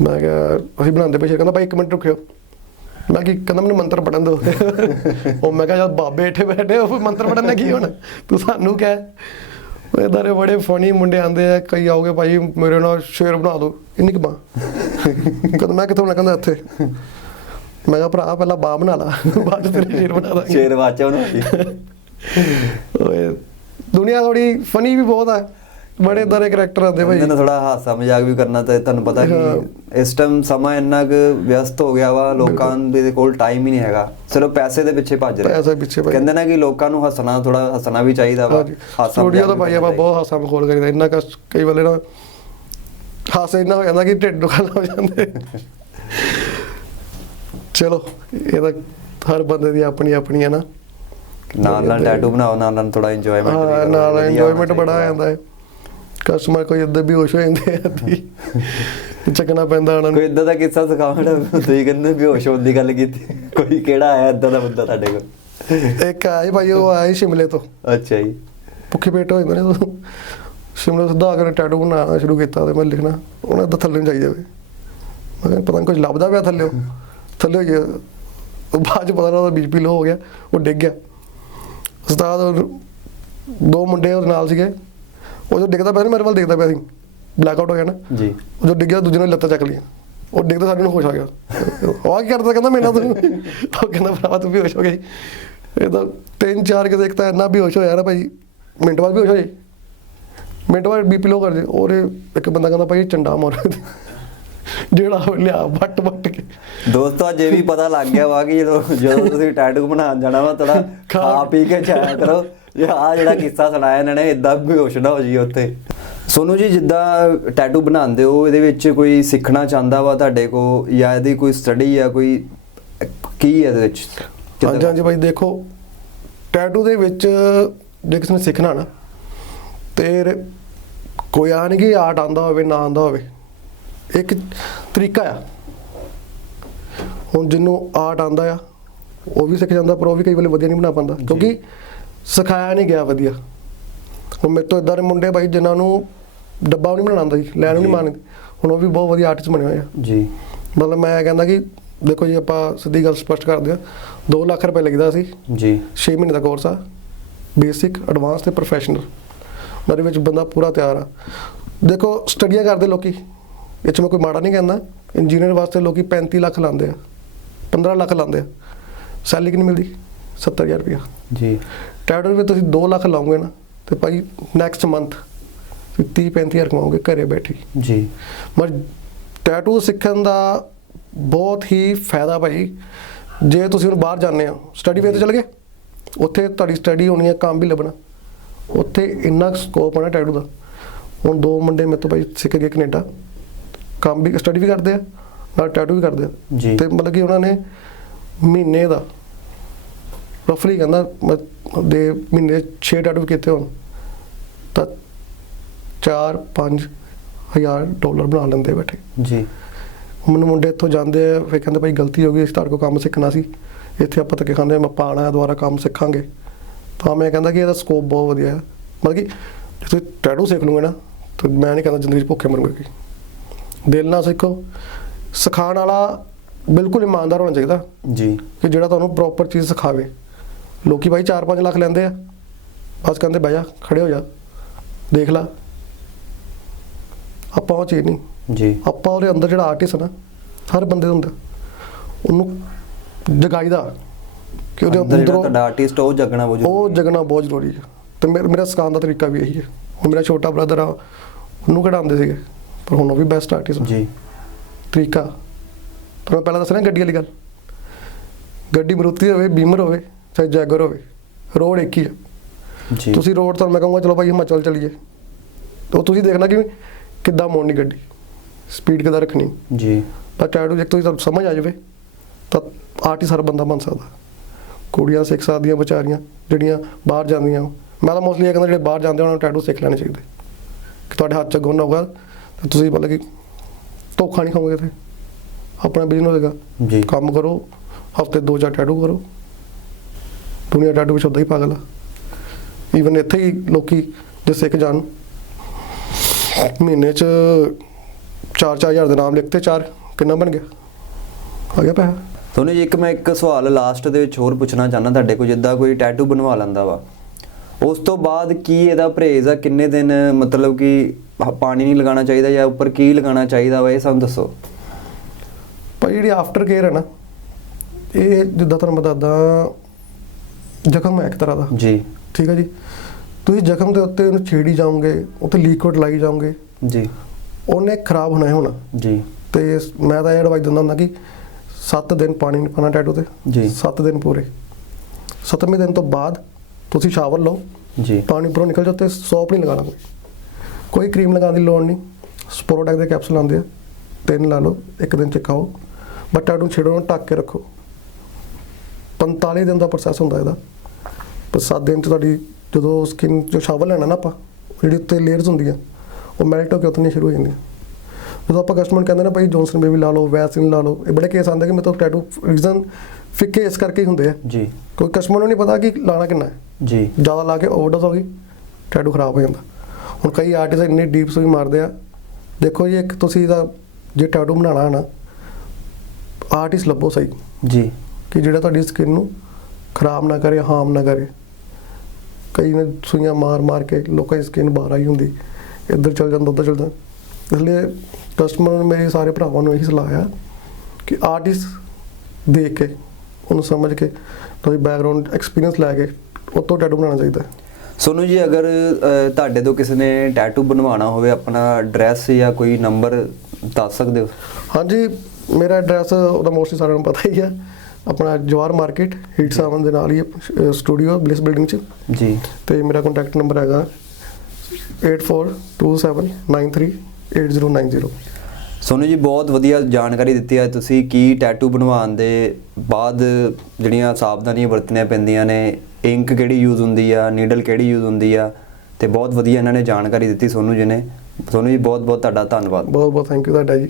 ਮੈਂ ਕਿਹਾ ਅਸੀਂ ਬਣਾਉਂਦੇ ਪਏ ਸ਼ੇਰ ਕਹਿੰਦਾ ਭਾਈ ਇੱਕ ਮਿੰਟ ਰੁਕਿਓ। ਮੈਂ ਕਿ? ਕਹਿੰਦਾ ਮੈਨੂੰ ਮੰਤਰ ਪੜਨ ਦਿਓ। ਉਹ ਮੈਂ ਕਿਹਾ ਜਦ ਬਾਬੇ ਇੱਥੇ ਬੈਠੇ ਉਹ ਮੰਤਰ ਪੜਨ ਦਾ ਕੀ ਹੋਣਾ। ਤੂੰ ਸਾਨੂੰ ਕਹਿ। ਦੇ ਬੜੇ ਫਨੀ ਮੁੰਡੇ ਆਂਦੇ ਆ ਕਈ ਆਓਗੇ ਭਾਈ ਮੇਰੇ ਨਾਲ ਸ਼ੇਰ ਬਣਾ ਦਿਓ ਇੰਨੀ ਕੁ ਬਾਂਹ। ਕਹਿੰਦਾ ਮੈਂ ਕਿੱਥੋਂ ਕਹਿੰਦਾ ਇੱਥੇ। ਮੈਂ ਕਿਹਾ ਭਰਾ ਪਹਿਲਾਂ ਬਾਂਹ ਬਣਾ ਲਾ ਬਾਅਦ ਤੇਰੇ ਸ਼ੇਰ ਬਣਾ ਦਾਂਗੇ। ਸ਼ੇਰ ਵਾਚਾ ਉਹਨਾਂ ਦੀ ਓਏ ਦੁਨੀਆ ਥੋੜੀ ਫਨੀ ਵੀ ਬਹੁਤ ਆ। ਬੜੇ ਇਦਾਂ ਦੇ ਕਰੈਕਟਰ ਆਉਂਦੇ ਭਾਈ। ਇਹਨਾਂ ਥੋੜਾ ਹਾਸਾ ਮਜ਼ਾਕ ਵੀ ਕਰਨਾ ਤੇ ਤੁਹਾਨੂੰ ਪਤਾ ਕਿ। ਇਸ ਟਾਈਮ ਸਮਾਂ ਇੰਨਾ ਕੁ ਵਿਅਸਤ ਹੋ ਗਿਆ ਵਾ ਲੋਕਾਂ ਦੇ ਕੋਲ ਟਾਈਮ ਹੀ ਨਹੀਂ ਹੈਗਾ। ਸਿਰਫ ਪੈਸੇ ਦੇ ਪਿੱਛੇ ਭੱਜ ਰਹੇ। ਪੈਸੇ ਪਿੱਛੇ ਭਾਈ। ਕਹਿੰਦੇ ਨਾ ਕਿ ਲੋਕਾਂ ਨੂੰ ਹੱਸਣਾ ਥੋੜਾ ਹੱਸਣਾ ਵੀ ਚਾਹੀਦਾ ਵਾ। ਹਾਸਾ ਸਟੂਡੀਓ ਤਾਂ ਭਾਈ ਆਪਾਂ ਬਹੁਤ ਹਾਸਾ ਮਖੌਲ ਕਰੀਦਾ। ਇੰਨਾ ਕਈ ਵੇਲੇ ਨਾ ਹਾਸੇ ਇੰਨਾ ਹੋ ਜਾਂਦਾ ਕਿ ਢਿੱਡ ਦੁਖਣ ਲੱਗ ਜਾਂਦੇ। ਚਲੋ ਇਹ ਤਾਂ ਹਰ ਬੰਦੇ ਦੀ ਆਪਣੀ ਆਪਣੀ ਹੈ ਨਾ। ਨਾਲ ਨਾਲ ਟੈਟੂ ਬਣਾਓ ਨਾਲ ਨਾਲ ਥੋੜਾ ਇੰਜੋਇਮੈਂਟ ਨਾਲ ਇੰਜੋਇਮੈਂਟ ਬੜਾ ਆ ਜਾਂਦਾ ਹੈ। ਕਸਟਮਰ ਕੋਈ ਇੱਦਾਂ ਵੀ ਹੋਸ਼ ਹੋ ਜਾਂਦੇ ਆ ਦੀ ਚੱਕਣਾ ਪੈਂਦਾ ਉਹਨਾਂ ਕੋਈ ਨੂੰ ਇਦਾਂ ਦਾ ਕਿੱਸਾ ਸਿਖਾਉਣ ਤੁਸੀਂ ਕਹਿੰਦੇ ਬੇਹੋਸ਼ ਹੋਣ ਦੀ ਗੱਲ ਕੀਤੀ। ਕੋਈ ਕਿਹੜਾ ਆਇਆ ਇਦਾਂ ਦਾ ਬੰਦਾ ਤੁਹਾਡੇ ਕੋਲ? ਇੱਕ ਆਏ ਭਾਈ ਉਹ ਆਏ ਸ਼ਿਮਲੇ ਤੋਂ। ਅੱਛਾ ਜੀ। ਭੁੱਖੇ ਪੇਟ ਹੋ ਜਾਂਦੇ ਨੇ ਉਦੋਂ। ਸ਼ਿਮਲੇ ਤੋਂ ਸਿੱਧਾ ਆ ਕੇ ਟੈਟੂ ਬਣਾਉਣਾ ਸ਼ੁਰੂ ਕੀਤਾ ਤੇ ਮੈਂ ਲਿਖਣਾ ਉਹਨਾਂ ਦਾ ਥੱਲੇ ਨੂੰ ਚਾਹੀਦਾ ਵੇ ਮੈਂ ਕਿਹਾ ਪਤਾ ਨਹੀਂ ਕੁਝ ਲੱਭਦਾ ਪਿਆ ਥੱਲੇ ਥੱਲੇ ਗਿਆ। ਉਹ ਬਾਅਦ ਪਤਾ ਲੱਗਾ ਬੀਪੀ ਲੋ ਹੋ ਗਿਆ ਉਹ ਡਿੱਗ ਗਿਆ। ਉਸਤਾਦ ਦੋ ਮੁੰਡੇ ਉਹਦੇ ਨਾਲ ਸੀਗੇ। ਉਹ ਜੋ ਡਿੱਗਦਾ ਪਿਆ ਸੀ ਮੇਰੇ ਵੱਲ ਦੇਖਦਾ ਪਿਆ ਸੀ। ਬਲੈਕ ਆਊਟ ਹੋ ਗਿਆ ਨਾ। ਜੀ। ਉਹ ਜੋ ਡਿੱਗਿਆ ਦੂਜੇ ਨੇ ਲੱਤਾਂ ਚੱਕ ਲਈਆਂ। ਉਹ ਡਿੱਗਦਾ ਸਾਡੇ ਨੂੰ ਹੋਸ਼ ਆ ਗਿਆ। ਉਹ ਆ ਕੀ ਕਰਦਾ ਕਹਿੰਦਾ ਮੇਰੇ ਨਾਲ ਤੂੰ? ਉਹ ਕਹਿੰਦਾ ਭਰਾਵਾ ਤੂੰ ਵੀ ਹੋਸ਼ ਹੋ ਗਈ। ਇਹ ਤਾਂ ਤਿੰਨ ਚਾਰ ਕਿਤੇ ਇੱਕ ਤਾਂ ਇੰਨਾ ਵੀ ਹੋਸ਼ ਹੋਇਆ ਨਾ ਭਾਈ। ਮਿੰਟ ਬਾਅਦ ਵੀ ਹੋਸ਼ ਹੋ ਜਾਏ ਮਿੰਟ ਬਾਅਦ ਬੀਪੀ ਲੋ ਕਰ ਦੇ ਔਰ ਇੱਕ ਬੰਦਾ ਕਹਿੰਦਾ ਭਾਈ ਚੰਡਾ ਮਾਰ ਜਿਹੜਾ ਉਹ ਲਿਆ ਵੱਟ ਵੱਟ ਕੇ। ਦੋਸਤੋ ਅੱਜ ਇਹ ਵੀ ਪਤਾ ਲੱਗ ਗਿਆ ਵਾ ਕਿ ਜਦੋਂ ਜਦੋਂ ਤੁਸੀਂ ਟੈਟੂ ਬਣਾਉਣ ਜਾਣਾ ਵਾ ਥੋੜਾ ਖਾ ਖਾ- ਪੀ ਕੇ ਜਾਇਆ ਕਰੋ। ਜੇ ਆ ਜਿਹੜਾ ਕਿੱਸਾ ਸੁਣਾਇਆ ਇਹਨਾਂ ਨੇ ਇਦਾਂ ਬੇਹੋਸ਼ ਨਾ ਹੋ ਜੀ ਉੱਥੇ। ਸੋਨੂ ਜੀ ਜਿੱਦਾਂ ਟੈਟੂ ਬਣਾਉਂਦੇ ਹੋ ਇਹਦੇ ਵਿੱਚ ਕੋਈ ਸਿੱਖਣਾ ਚਾਹੁੰਦਾ ਵਾ ਤੁਹਾਡੇ ਕੋ ਜਾਂ ਇਹਦੀ ਕੋਈ ਸਟੱਡੀ ਜਾਂ ਕੋਈ ਕੀ ਹੈ ਇਹਦੇ ਵਿੱਚ? ਹਾਂਜੀ ਹਾਂਜੀ ਭਾਈ ਦੇਖੋ ਟੈਟੂ ਦੇ ਵਿੱਚ ਜੇ ਕਿਸੇ ਨੇ ਸਿੱਖਣਾ ਨਾ ਤੇ ਕੋਈ ਆ ਨਹੀਂ ਕਿ ਆਰਟ ਆਂਦਾ ਹੋਵੇ ਨਾ ਆਂਦਾ ਹੋਵੇ। ਇੱਕ ਤਰੀਕਾ ਆ। ਹੁਣ ਜਿਹਨੂੰ ਆਰਟ ਆਂਦਾ ਆ ਉਹ ਵੀ ਸਿੱਖ ਜਾਂਦਾ ਪਰ ਉਹ ਵੀ ਕਈ ਵੇਲੇ ਵਧੀਆ ਨਹੀਂ ਬਣਾ ਪਾਉਂਦਾ। ਕਿਉਂਕਿ ਸਿਖਾਇਆ ਨਹੀਂ ਗਿਆ ਵਧੀਆ। ਹੁਣ ਮੇਰੇ ਤੋਂ ਇਦਾਂ ਦੇ ਮੁੰਡੇ ਭਾਈ ਜਿਨ੍ਹਾਂ ਨੂੰ ਡੱਬਾ ਵੀ ਨਹੀਂ ਬਣਾਉਣਾ ਆਉਂਦਾ ਜੀ ਲੈਣ। ਨਹੀਂ ਮਾਰਦੇ ਹੁਣ ਉਹ ਵੀ ਬਹੁਤ ਵਧੀਆ ਆਰਟਿਸਟ ਬਣੇ ਹੋਏ ਆ। ਜੀ। ਮਤਲਬ ਮੈਂ ਕਹਿੰਦਾ ਕਿ ਦੇਖੋ ਜੀ ਆਪਾਂ ਸਿੱਧੀ ਗੱਲ ਸਪਸ਼ਟ ਕਰਦੇ ਆ 2 ਲੱਖ ਰੁਪਏ ਲੱਗਦਾ ਸੀ। ਜੀ। 6 ਮਹੀਨੇ ਦਾ ਕੋਰਸ ਆ। ਬੇਸਿਕ ਐਡਵਾਂਸ ਤੇ ਪ੍ਰੋਫੈਸ਼ਨਲ ਉਹਦੇ ਵਿੱਚ ਬੰਦਾ ਪੂਰਾ ਤਿਆਰ ਆ। ਦੇਖੋ ਸਟੱਡੀਆਂ ਕਰਦੇ ਲੋਕੀ। ਇਹ 'ਚ ਮੈਂ ਕੋਈ ਮਾੜਾ ਨਹੀਂ ਕਹਿੰਦਾ। ਇੰਜੀਨੀਅਰ ਵਾਸਤੇ ਲੋਕੀ 35 ਲੱਖ ਲਾਉਂਦੇ ਆ। 15 ਲੱਖ ਲਾਉਂਦੇ ਆ। ਸੈਲਰੀ ਕਿੰਨੀ ਮਿਲਦੀ? 70000 ਰੁਪਇਆ। ਜੀ। ਟੈਟੂ ਵਿੱਚ ਤੁਸੀਂ 2 ਲੱਖ ਲਾਉਂਗੇ ਨਾ ਤੇ ਭਾਈ ਨੈਕਸਟ ਮੰਥ 30 35000 ਕਮਾਓਗੇ ਘਰੇ ਬੈਠੇ। ਜੀ। ਮਰ ਟੈਟੂ ਸਿੱਖਣ ਦਾ ਬਹੁਤ ਹੀ ਫਾਇਦਾ ਭਾਈ। ਜੇ ਤੁਸੀਂ ਹੁਣ ਬਾਹਰ ਜਾਂਦੇ ਹੋ ਸਟੱਡੀ ਵੇ ਤੇ ਚਲ ਗਏ? ਉੱਥੇ ਤੁਹਾਡੀ ਸਟੱਡੀ ਹੋਣੀ ਹੈ ਕੰਮ ਵੀ ਲੱਭਣਾ। ਉੱਥੇ ਇੰਨਾ ਸਕੋਪ ਹੈ ਟੈਟੂ ਦਾ। ਹੁਣ ਦੋ ਮੁੰਡੇ ਮੇਰੇ ਤੋਂ ਭਾਈ ਸਿੱਖ ਗਏ ਕੈਨੇਡਾ। ਕੰਮ ਵੀ ਸਟੱਡੀ ਵੀ ਕਰਦੇ ਆ ਨਾਲ ਟੈਟੂ ਵੀ ਕਰਦੇ ਆ। ਜੀ। ਤੇ ਮਤਲਬ ਕਿ ਉਹਨਾਂ ਨੇ ਮਹੀਨੇ ਦਾ ਰਫਲੀ ਕਹਿੰਦਾ ਦੇ ਮਹੀਨੇ 6 ਟੈਟੂ ਕੀਤੇ ਹੋਣ। ਤਾਂ 4 5 ਹਜ਼ਾਰ ਡਾਲਰ ਬਣਾ ਲੈਂਦੇ ਬੈਠੇ। ਜੀ। ਮੈਨੂੰ ਮੁੰਡੇ ਇੱਥੋਂ ਜਾਂਦੇ ਆ ਫਿਰ ਕਹਿੰਦੇ ਭਾਈ ਗਲਤੀ ਹੋ ਗਈ ਅਸੀਂ ਤੁਹਾਡੇ ਕੋਲ ਕੰਮ ਸਿੱਖਣਾ ਸੀ। ਇੱਥੇ ਆਪਾਂ ਧੱਕੇ ਖਾਂਦੇ ਮੈਂ ਪਾਣਾ ਦੁਬਾਰਾ ਕੰਮ ਸਿੱਖਾਂਗੇ। ਤਾਂ ਮੈਂ ਕਹਿੰਦਾ ਕਿ ਇਹਦਾ ਸਕੋਪ ਬਹੁਤ ਵਧੀਆ ਹੈ। ਮਤਲਬ ਕਿ ਜੇ ਤੁਸੀਂ ਟੈਟੂ ਸਿੱਖ ਲੂਗੇ ਨਾ ਤਾਂ ਮੈਂ ਨਹੀਂ ਕਹਿੰਦਾ ਜ਼ਿੰਦਗੀ 'ਚ ਭੁੱਖੇ ਮਰੋਗੇ ਕਿ ਦਿਲ ਨਾਲ ਸਿੱਖੋ। ਸਿਖਾਉਣ ਵਾਲਾ ਬਿਲਕੁਲ ਇਮਾਨਦਾਰ ਹੋਣਾ ਚਾਹੀਦਾ ਜੀ। ਕਿ ਜਿਹੜਾ ਤੁਹਾਨੂੰ ਪ੍ਰੋਪਰ ਚੀਜ਼ ਸਿਖਾਵੇ। ਲੋਕੀ ਭਾਈ 4-5 ਲੱਖ ਲੈਂਦੇ ਆ। ਬਸ ਕਹਿੰਦੇ ਬਹਿ ਜਾ ਖੜੇ ਹੋ ਜਾ ਦੇਖ ਲੈ। ਆਪਾਂ ਉਹ ਚੀਜ਼ ਨਹੀਂ। ਜੀ। ਆਪਾਂ ਉਹਦੇ ਅੰਦਰ ਜਿਹੜਾ ਆਰਟਿਸਟ ਨਾ ਹਰ ਬੰਦੇ ਦਾ ਹੁੰਦਾ। ਉਹਨੂੰ ਜਗਾਈਦਾ ਕਿ ਉਹਦੇ ਅੰਦਰ ਜਿਹੜਾ ਤੁਹਾਡਾ ਆਰਟਿਸਟ ਉਹ ਜਗਣਾ ਬਹੁਤ ਉਹ ਜ਼ਰੂਰੀ ਹੈ। ਜਗਣਾ ਬਹੁਤ ਜ਼ਰੂਰੀ ਹੈ। ਤੇ ਮੇਰਾ ਮੇਰਾ ਸਿਖਾਉਣ ਦਾ ਤਰੀਕਾ ਵੀ ਇਹੀ ਹੈ। ਹੁਣ ਮੇਰਾ ਛੋਟਾ ਬ੍ਰਦਰ ਆ ਉਹਨੂੰ ਕਢਾਉਂਦੇ ਸੀਗੇ। ਪਰ ਹੁਣ ਉਹ ਵੀ ਬੈਸਟ ਆਰਟਿਸਟ ਜੀ। ਤਰੀਕਾ। ਪਰ ਮੈਂ ਪਹਿਲਾਂ ਦੱਸਿਆ ਨਾ ਗੱਡੀ ਵਾਲੀ ਗੱਲ। ਗੱਡੀ ਮਰੂਤੀ ਹੋਵੇ ਬੀਮਰ ਹੋਵੇ ਚਾਹੇ ਜੈਗਰ ਹੋਵੇ ਰੋਡ ਇੱਕ ਹੀ ਹੈ ਜੀ। ਤੁਸੀਂ ਰੋਡ ਤੋਂ ਮੈਂ ਕਹੂੰਗਾ ਚਲੋ ਭਾਈ ਹਿਮਾਚਲ ਚਲੀਏ। ਉਹ ਤੁਸੀਂ ਦੇਖਣਾ ਕਿ ਕਿੱਦਾਂ ਮੋੜਨੀ ਗੱਡੀ। ਸਪੀਡ ਕਿੱਦਾਂ ਰੱਖਣੀ। ਜੀ। ਪਰ ਟੈਟੂ ਜੇ ਤੁਸੀਂ ਸਮਝ ਆ ਜਾਵੇ ਤਾਂ ਆਰਟਿਸਟ ਹਰ ਬੰਦਾ ਬਣ ਸਕਦਾ। ਕੁੜੀਆਂ ਸਿੱਖ ਸਕਦੀਆਂ ਵਿਚਾਰੀਆਂ ਜਿਹੜੀਆਂ ਬਾਹਰ ਜਾਂਦੀਆਂ। ਮੈਂ ਤਾਂ ਮੋਸਟਲੀ ਇਹ ਕਹਿੰਦਾ ਜਿਹੜੇ ਬਾਹਰ ਜਾਂਦੇ ਉਹਨਾਂ ਨੂੰ ਟੈਟੂ ਸਿੱਖ ਲੈਣੇ ਚਾਹੀਦੇ। ਕਿ ਤੁਹਾਡੇ ਹੱਥ 'ਚ ਗੁਣ ਹੋਊਗਾ ਤਾਂ ਤੁਸੀਂ ਮਤਲਬ ਕਿ ਧੋਖਾ ਨਹੀਂ ਖਾਓਗੇ ਤੇ ਆਪਣਾ ਬਿਜ਼ਨਸ ਹੋਏਗਾ। ਜੀ। ਕੰਮ ਕਰੋ ਹਫ਼ਤੇ ਦੋ ਚਾਰ ਟੈਟੂ ਕਰੋ। ਦੁਨੀਆ ਟੈਟੂ ਵਿੱਚ ਉਦਾਂ ਹੀ ਪਾਗਲ ਆ। ਈਵਨ ਇੱਥੇ ਹੀ ਲੋਕੀ ਜੇ ਸਿੱਖ ਜਾਣ ਮਹੀਨੇ 'ਚ 4-4000 ਦੇ ਨਾਮ ਲਿਖਤੇ ਚਾਰ ਕਿੰਨਾ ਬਣ ਗਿਆ? ਆ ਗਿਆ ਪੈਸਾ। ਤੁਹਾਨੂੰ ਜੀ ਇੱਕ ਮੈਂ ਇੱਕ ਸਵਾਲ ਲਾਸਟ ਦੇ ਵਿੱਚ ਹੋਰ ਪੁੱਛਣਾ ਚਾਹੁੰਦਾ ਤੁਹਾਡੇ ਕੋਲ ਜਿੱਦਾਂ ਕੋਈ ਟੈਟੂ ਬਣਵਾ ਲੈਂਦਾ ਵਾ। ਉਸ ਤੋਂ ਬਾਅਦ ਕੀ ਇਹਦਾ ਪਰਹੇਜ਼ ਆ? ਕਿੰਨੇ ਦਿਨ ਮਤਲਬ ਕਿ ਪਾਣੀ ਨਹੀਂ ਲਗਾਉਣਾ ਚਾਹੀਦਾ ਜਾਂ ਉੱਪਰ ਕੀ ਲਗਾਉਣਾ ਚਾਹੀਦਾ ਵਾ ਇਹ ਸਾਨੂੰ ਦੱਸੋ। ਭਾਈ ਜਿਹੜੀ ਆਫਟਰ ਕੇਅਰ ਹੈ ਨਾ ਇਹ ਜਿੱਦਾਂ ਤੁਹਾਨੂੰ ਮੈਂ ਦੱਸਦਾ ਜ਼ਖਮ ਹੈ ਇੱਕ ਤਰ੍ਹਾਂ ਦਾ। ਜੀ। ਠੀਕ ਹੈ ਜੀ? ਤੁਸੀਂ ਜ਼ਖਮ ਦੇ ਉੱਤੇ ਉਹਨੂੰ ਛੇੜੀ ਜਾਓਗੇ ਉੱਤੇ ਲਿਕੁਇਡ ਲਾਈ ਜਾਓਗੇ। ਜੀ। ਉਹਨੇ ਖਰਾਬ ਹੋਣਾ ਹੀ ਹੋਣਾ। ਜੀ। ਤੇ ਮੈਂ ਤਾਂ ਇਹ ਐਡਵਾਈਸ ਦਿੰਦਾ ਹੁੰਦਾ ਕਿ 7 ਦਿਨ ਪਾਣੀ ਨਹੀਂ ਪਾਣਾ ਟੈਟੂ ਤੇ। ਜੀ। 7 ਦਿਨ ਪੂਰੇ। 7ਵੇਂ ਦਿਨ ਤੋਂ ਬਾਅਦ ਤੁਸੀਂ ਸ਼ਾਵਰ ਲਓ। ਜੀ। ਪਾਣੀ ਪੂਰਾ ਨਿਕਲ ਜਾਓ ਤੇ ਸੋਪ ਨਹੀਂ ਲਗਾਉਣਾ ਕੋਈ। ਕੋਈ ਕਰੀਮ ਲਗਾਉਣ ਦੀ ਲੋੜ ਨਹੀਂ ਸਪੋਰੋਟੈਕ ਦੇ ਕੈਪਸੂਲ ਆਉਂਦੇ ਆ। ਤਿੰਨ ਲਾ ਲਓ ਇੱਕ ਦਿਨ ਚ ਖਾਓ। ਬਟ ਟੈਟੂ ਛੇੜੋ ਨੂੰ ਢੱਕ ਕੇ ਰੱਖੋ। 45 ਦਿਨ ਦਾ ਪ੍ਰੋਸੈਸ ਹੁੰਦਾ ਇਹਦਾ। ਪਰ 7 ਦਿਨ ਚ ਤੁਹਾਡੀ ਜਦੋਂ ਸਕਿਨ ਜੋ ਸ਼ਾਵਰ ਲੈਣਾ ਨਾ ਆਪਾਂ ਜਿਹੜੀ ਉੱਤੇ ਲੇਅਰਸ ਹੁੰਦੀਆਂ ਉਹ ਮੈਲਟ ਹੋ ਕੇ ਉਤਰਨੀਆਂ ਸ਼ੁਰੂ ਹੋ ਜਾਂਦੀਆਂ। ਜਦੋਂ ਆਪਾਂ ਕਸਟਮਰ ਕਹਿੰਦੇ ਨਾ ਭਾਈ ਜੌਨਸਨ ਬੇਬੀ ਲਾ ਲਓ ਵੈਸਲਿਨ ਲਾ ਲਓ ਇਹ ਬੜੇ ਕੇਸ ਆਉਂਦੇ ਕਿ ਤੋਂ ਟੈਟੂ ਰੀਜ਼ਨ ਫਿੱਕੇ ਇਸ ਕਰਕੇ ਹੀ ਹੁੰਦੇ ਆ। ਜੀ। ਕੋਈ ਕਸਟਮਰ ਨੂੰ ਨਹੀਂ ਪਤਾ ਕਿ ਲਾਣਾ ਕਿੰਨਾ ਹੈ। ਜੀ। ਜ਼ਿਆਦਾ ਲਾ ਕੇ ਓਵਰਡੋਜ਼ ਹੋ ਗਈ ਟੈਟੂ ਖਰਾਬ ਹੋ ਜਾਂਦਾ। ਹੁਣ ਕਈ ਆਰਟਿਸਟ ਇੰਨੀ ਡੀਪ ਸੂਈ ਮਾਰਦੇ ਆ ਦੇਖੋ ਜੀ ਇੱਕ ਤੁਸੀਂ ਦਾ ਜੇ ਟੈਟੂ ਬਣਾਉਣਾ ਹੈ ਨਾ ਆਰਟਿਸਟ ਲੱਭੋ ਸਹੀ। ਜੀ। ਕਿ ਜਿਹੜਾ ਤੁਹਾਡੀ ਸਕਿਨ ਨੂੰ ਖਰਾਬ ਨਾ ਕਰੇ ਹਾਰਮ ਨਾ ਕਰੇ। ਕਈ ਨੇ ਸੂਈਆਂ ਮਾਰ ਮਾਰ ਕੇ ਲੋਕਾਂ ਦੀ ਸਕਿਨ ਬਾਹਰ ਆਈ ਹੁੰਦੀ। ਇੱਧਰ ਚਲ ਜਾਂਦਾ ਉੱਧਰ ਚਲ ਜਾਂਦਾ। ਇਸ ਲਈ ਕਸਟਮਰ ਨੂੰ ਮੇਰੇ ਸਾਰੇ ਭਰਾਵਾਂ ਨੂੰ ਇਹੀ ਸਲਾਹ ਆ ਕਿ ਆਰਟਿਸਟ ਦੇਖ ਕੇ ਉਹਨੂੰ ਸਮਝ ਕੇ ਤੁਸੀਂ ਬੈਕਗ੍ਰਾਉਂਡ ਐਕਸਪੀਰੀਅੰਸ ਲੈ ਕੇ ਉਹ ਤੋਂ ਟੈਟੂ ਬਣਾਉਣਾ ਚਾਹੀਦਾ ਸੋਨੂੰ ਜੀ ਅਗਰ ਤੁਹਾਡੇ ਤੋਂ ਕਿਸੇ ਨੇ ਟੈਟੂ ਬਣਵਾਉਣਾ ਹੋਵੇ ਆਪਣਾ ਐਡਰੈਸ ਜਾਂ ਕੋਈ ਨੰਬਰ ਦੱਸ ਸਕਦੇ ਹੋ? ਹਾਂਜੀ ਮੇਰਾ ਐਡਰੈਸ ਉਹਦਾ ਮੋਸਟਲੀ ਸਾਰਿਆਂ ਨੂੰ ਪਤਾ ਹੀ ਹੈ ਆਪਣਾ ਜਵਾਰ ਮਾਰਕੀਟ ਹੀਟ ਸਾਵਨ ਦੇ ਨਾਲ ਹੀ ਸਟੂਡੀਓ ਬਲਿਸ ਬਿਲਡਿੰਗ 'ਚ। ਜੀ। ਤੇ ਮੇਰਾ ਕੰਟੈਕਟ ਨੰਬਰ ਹੈਗਾ 8427938090 ਸੋਨੂੰ ਜੀ ਬਹੁਤ ਵਧੀਆ ਜਾਣਕਾਰੀ ਦਿੱਤੀ ਹੈ ਤੁਸੀਂ ਕੀ ਟੈਟੂ ਬਣਵਾਉਣ ਦੇ ਬਾਅਦ ਜਿਹੜੀਆਂ ਸਾਵਧਾਨੀਆਂ ਵਰਤਣੀਆਂ ਪੈਂਦੀਆਂ ਨੇ ਇੰਕ ਕਿਹੜੀ ਯੂਜ਼ ਹੁੰਦੀ ਆ ਨੀਡਲ ਕਿਹੜੀ ਯੂਜ਼ ਹੁੰਦੀ ਆ ਤੇ ਬਹੁਤ ਵਧੀਆ ਇਹਨਾਂ ਨੇ ਜਾਣਕਾਰੀ ਦਿੱਤੀ ਸੋਨੂੰ ਜੀ ਨੇ। ਸੋਨੂੰ ਜੀ ਬਹੁਤ ਬਹੁਤ ਤੁਹਾਡਾ ਧੰਨਵਾਦ। ਬਹੁਤ ਬਹੁਤ ਥੈਂਕ ਯੂ ਤੁਹਾਡਾ ਜੀ।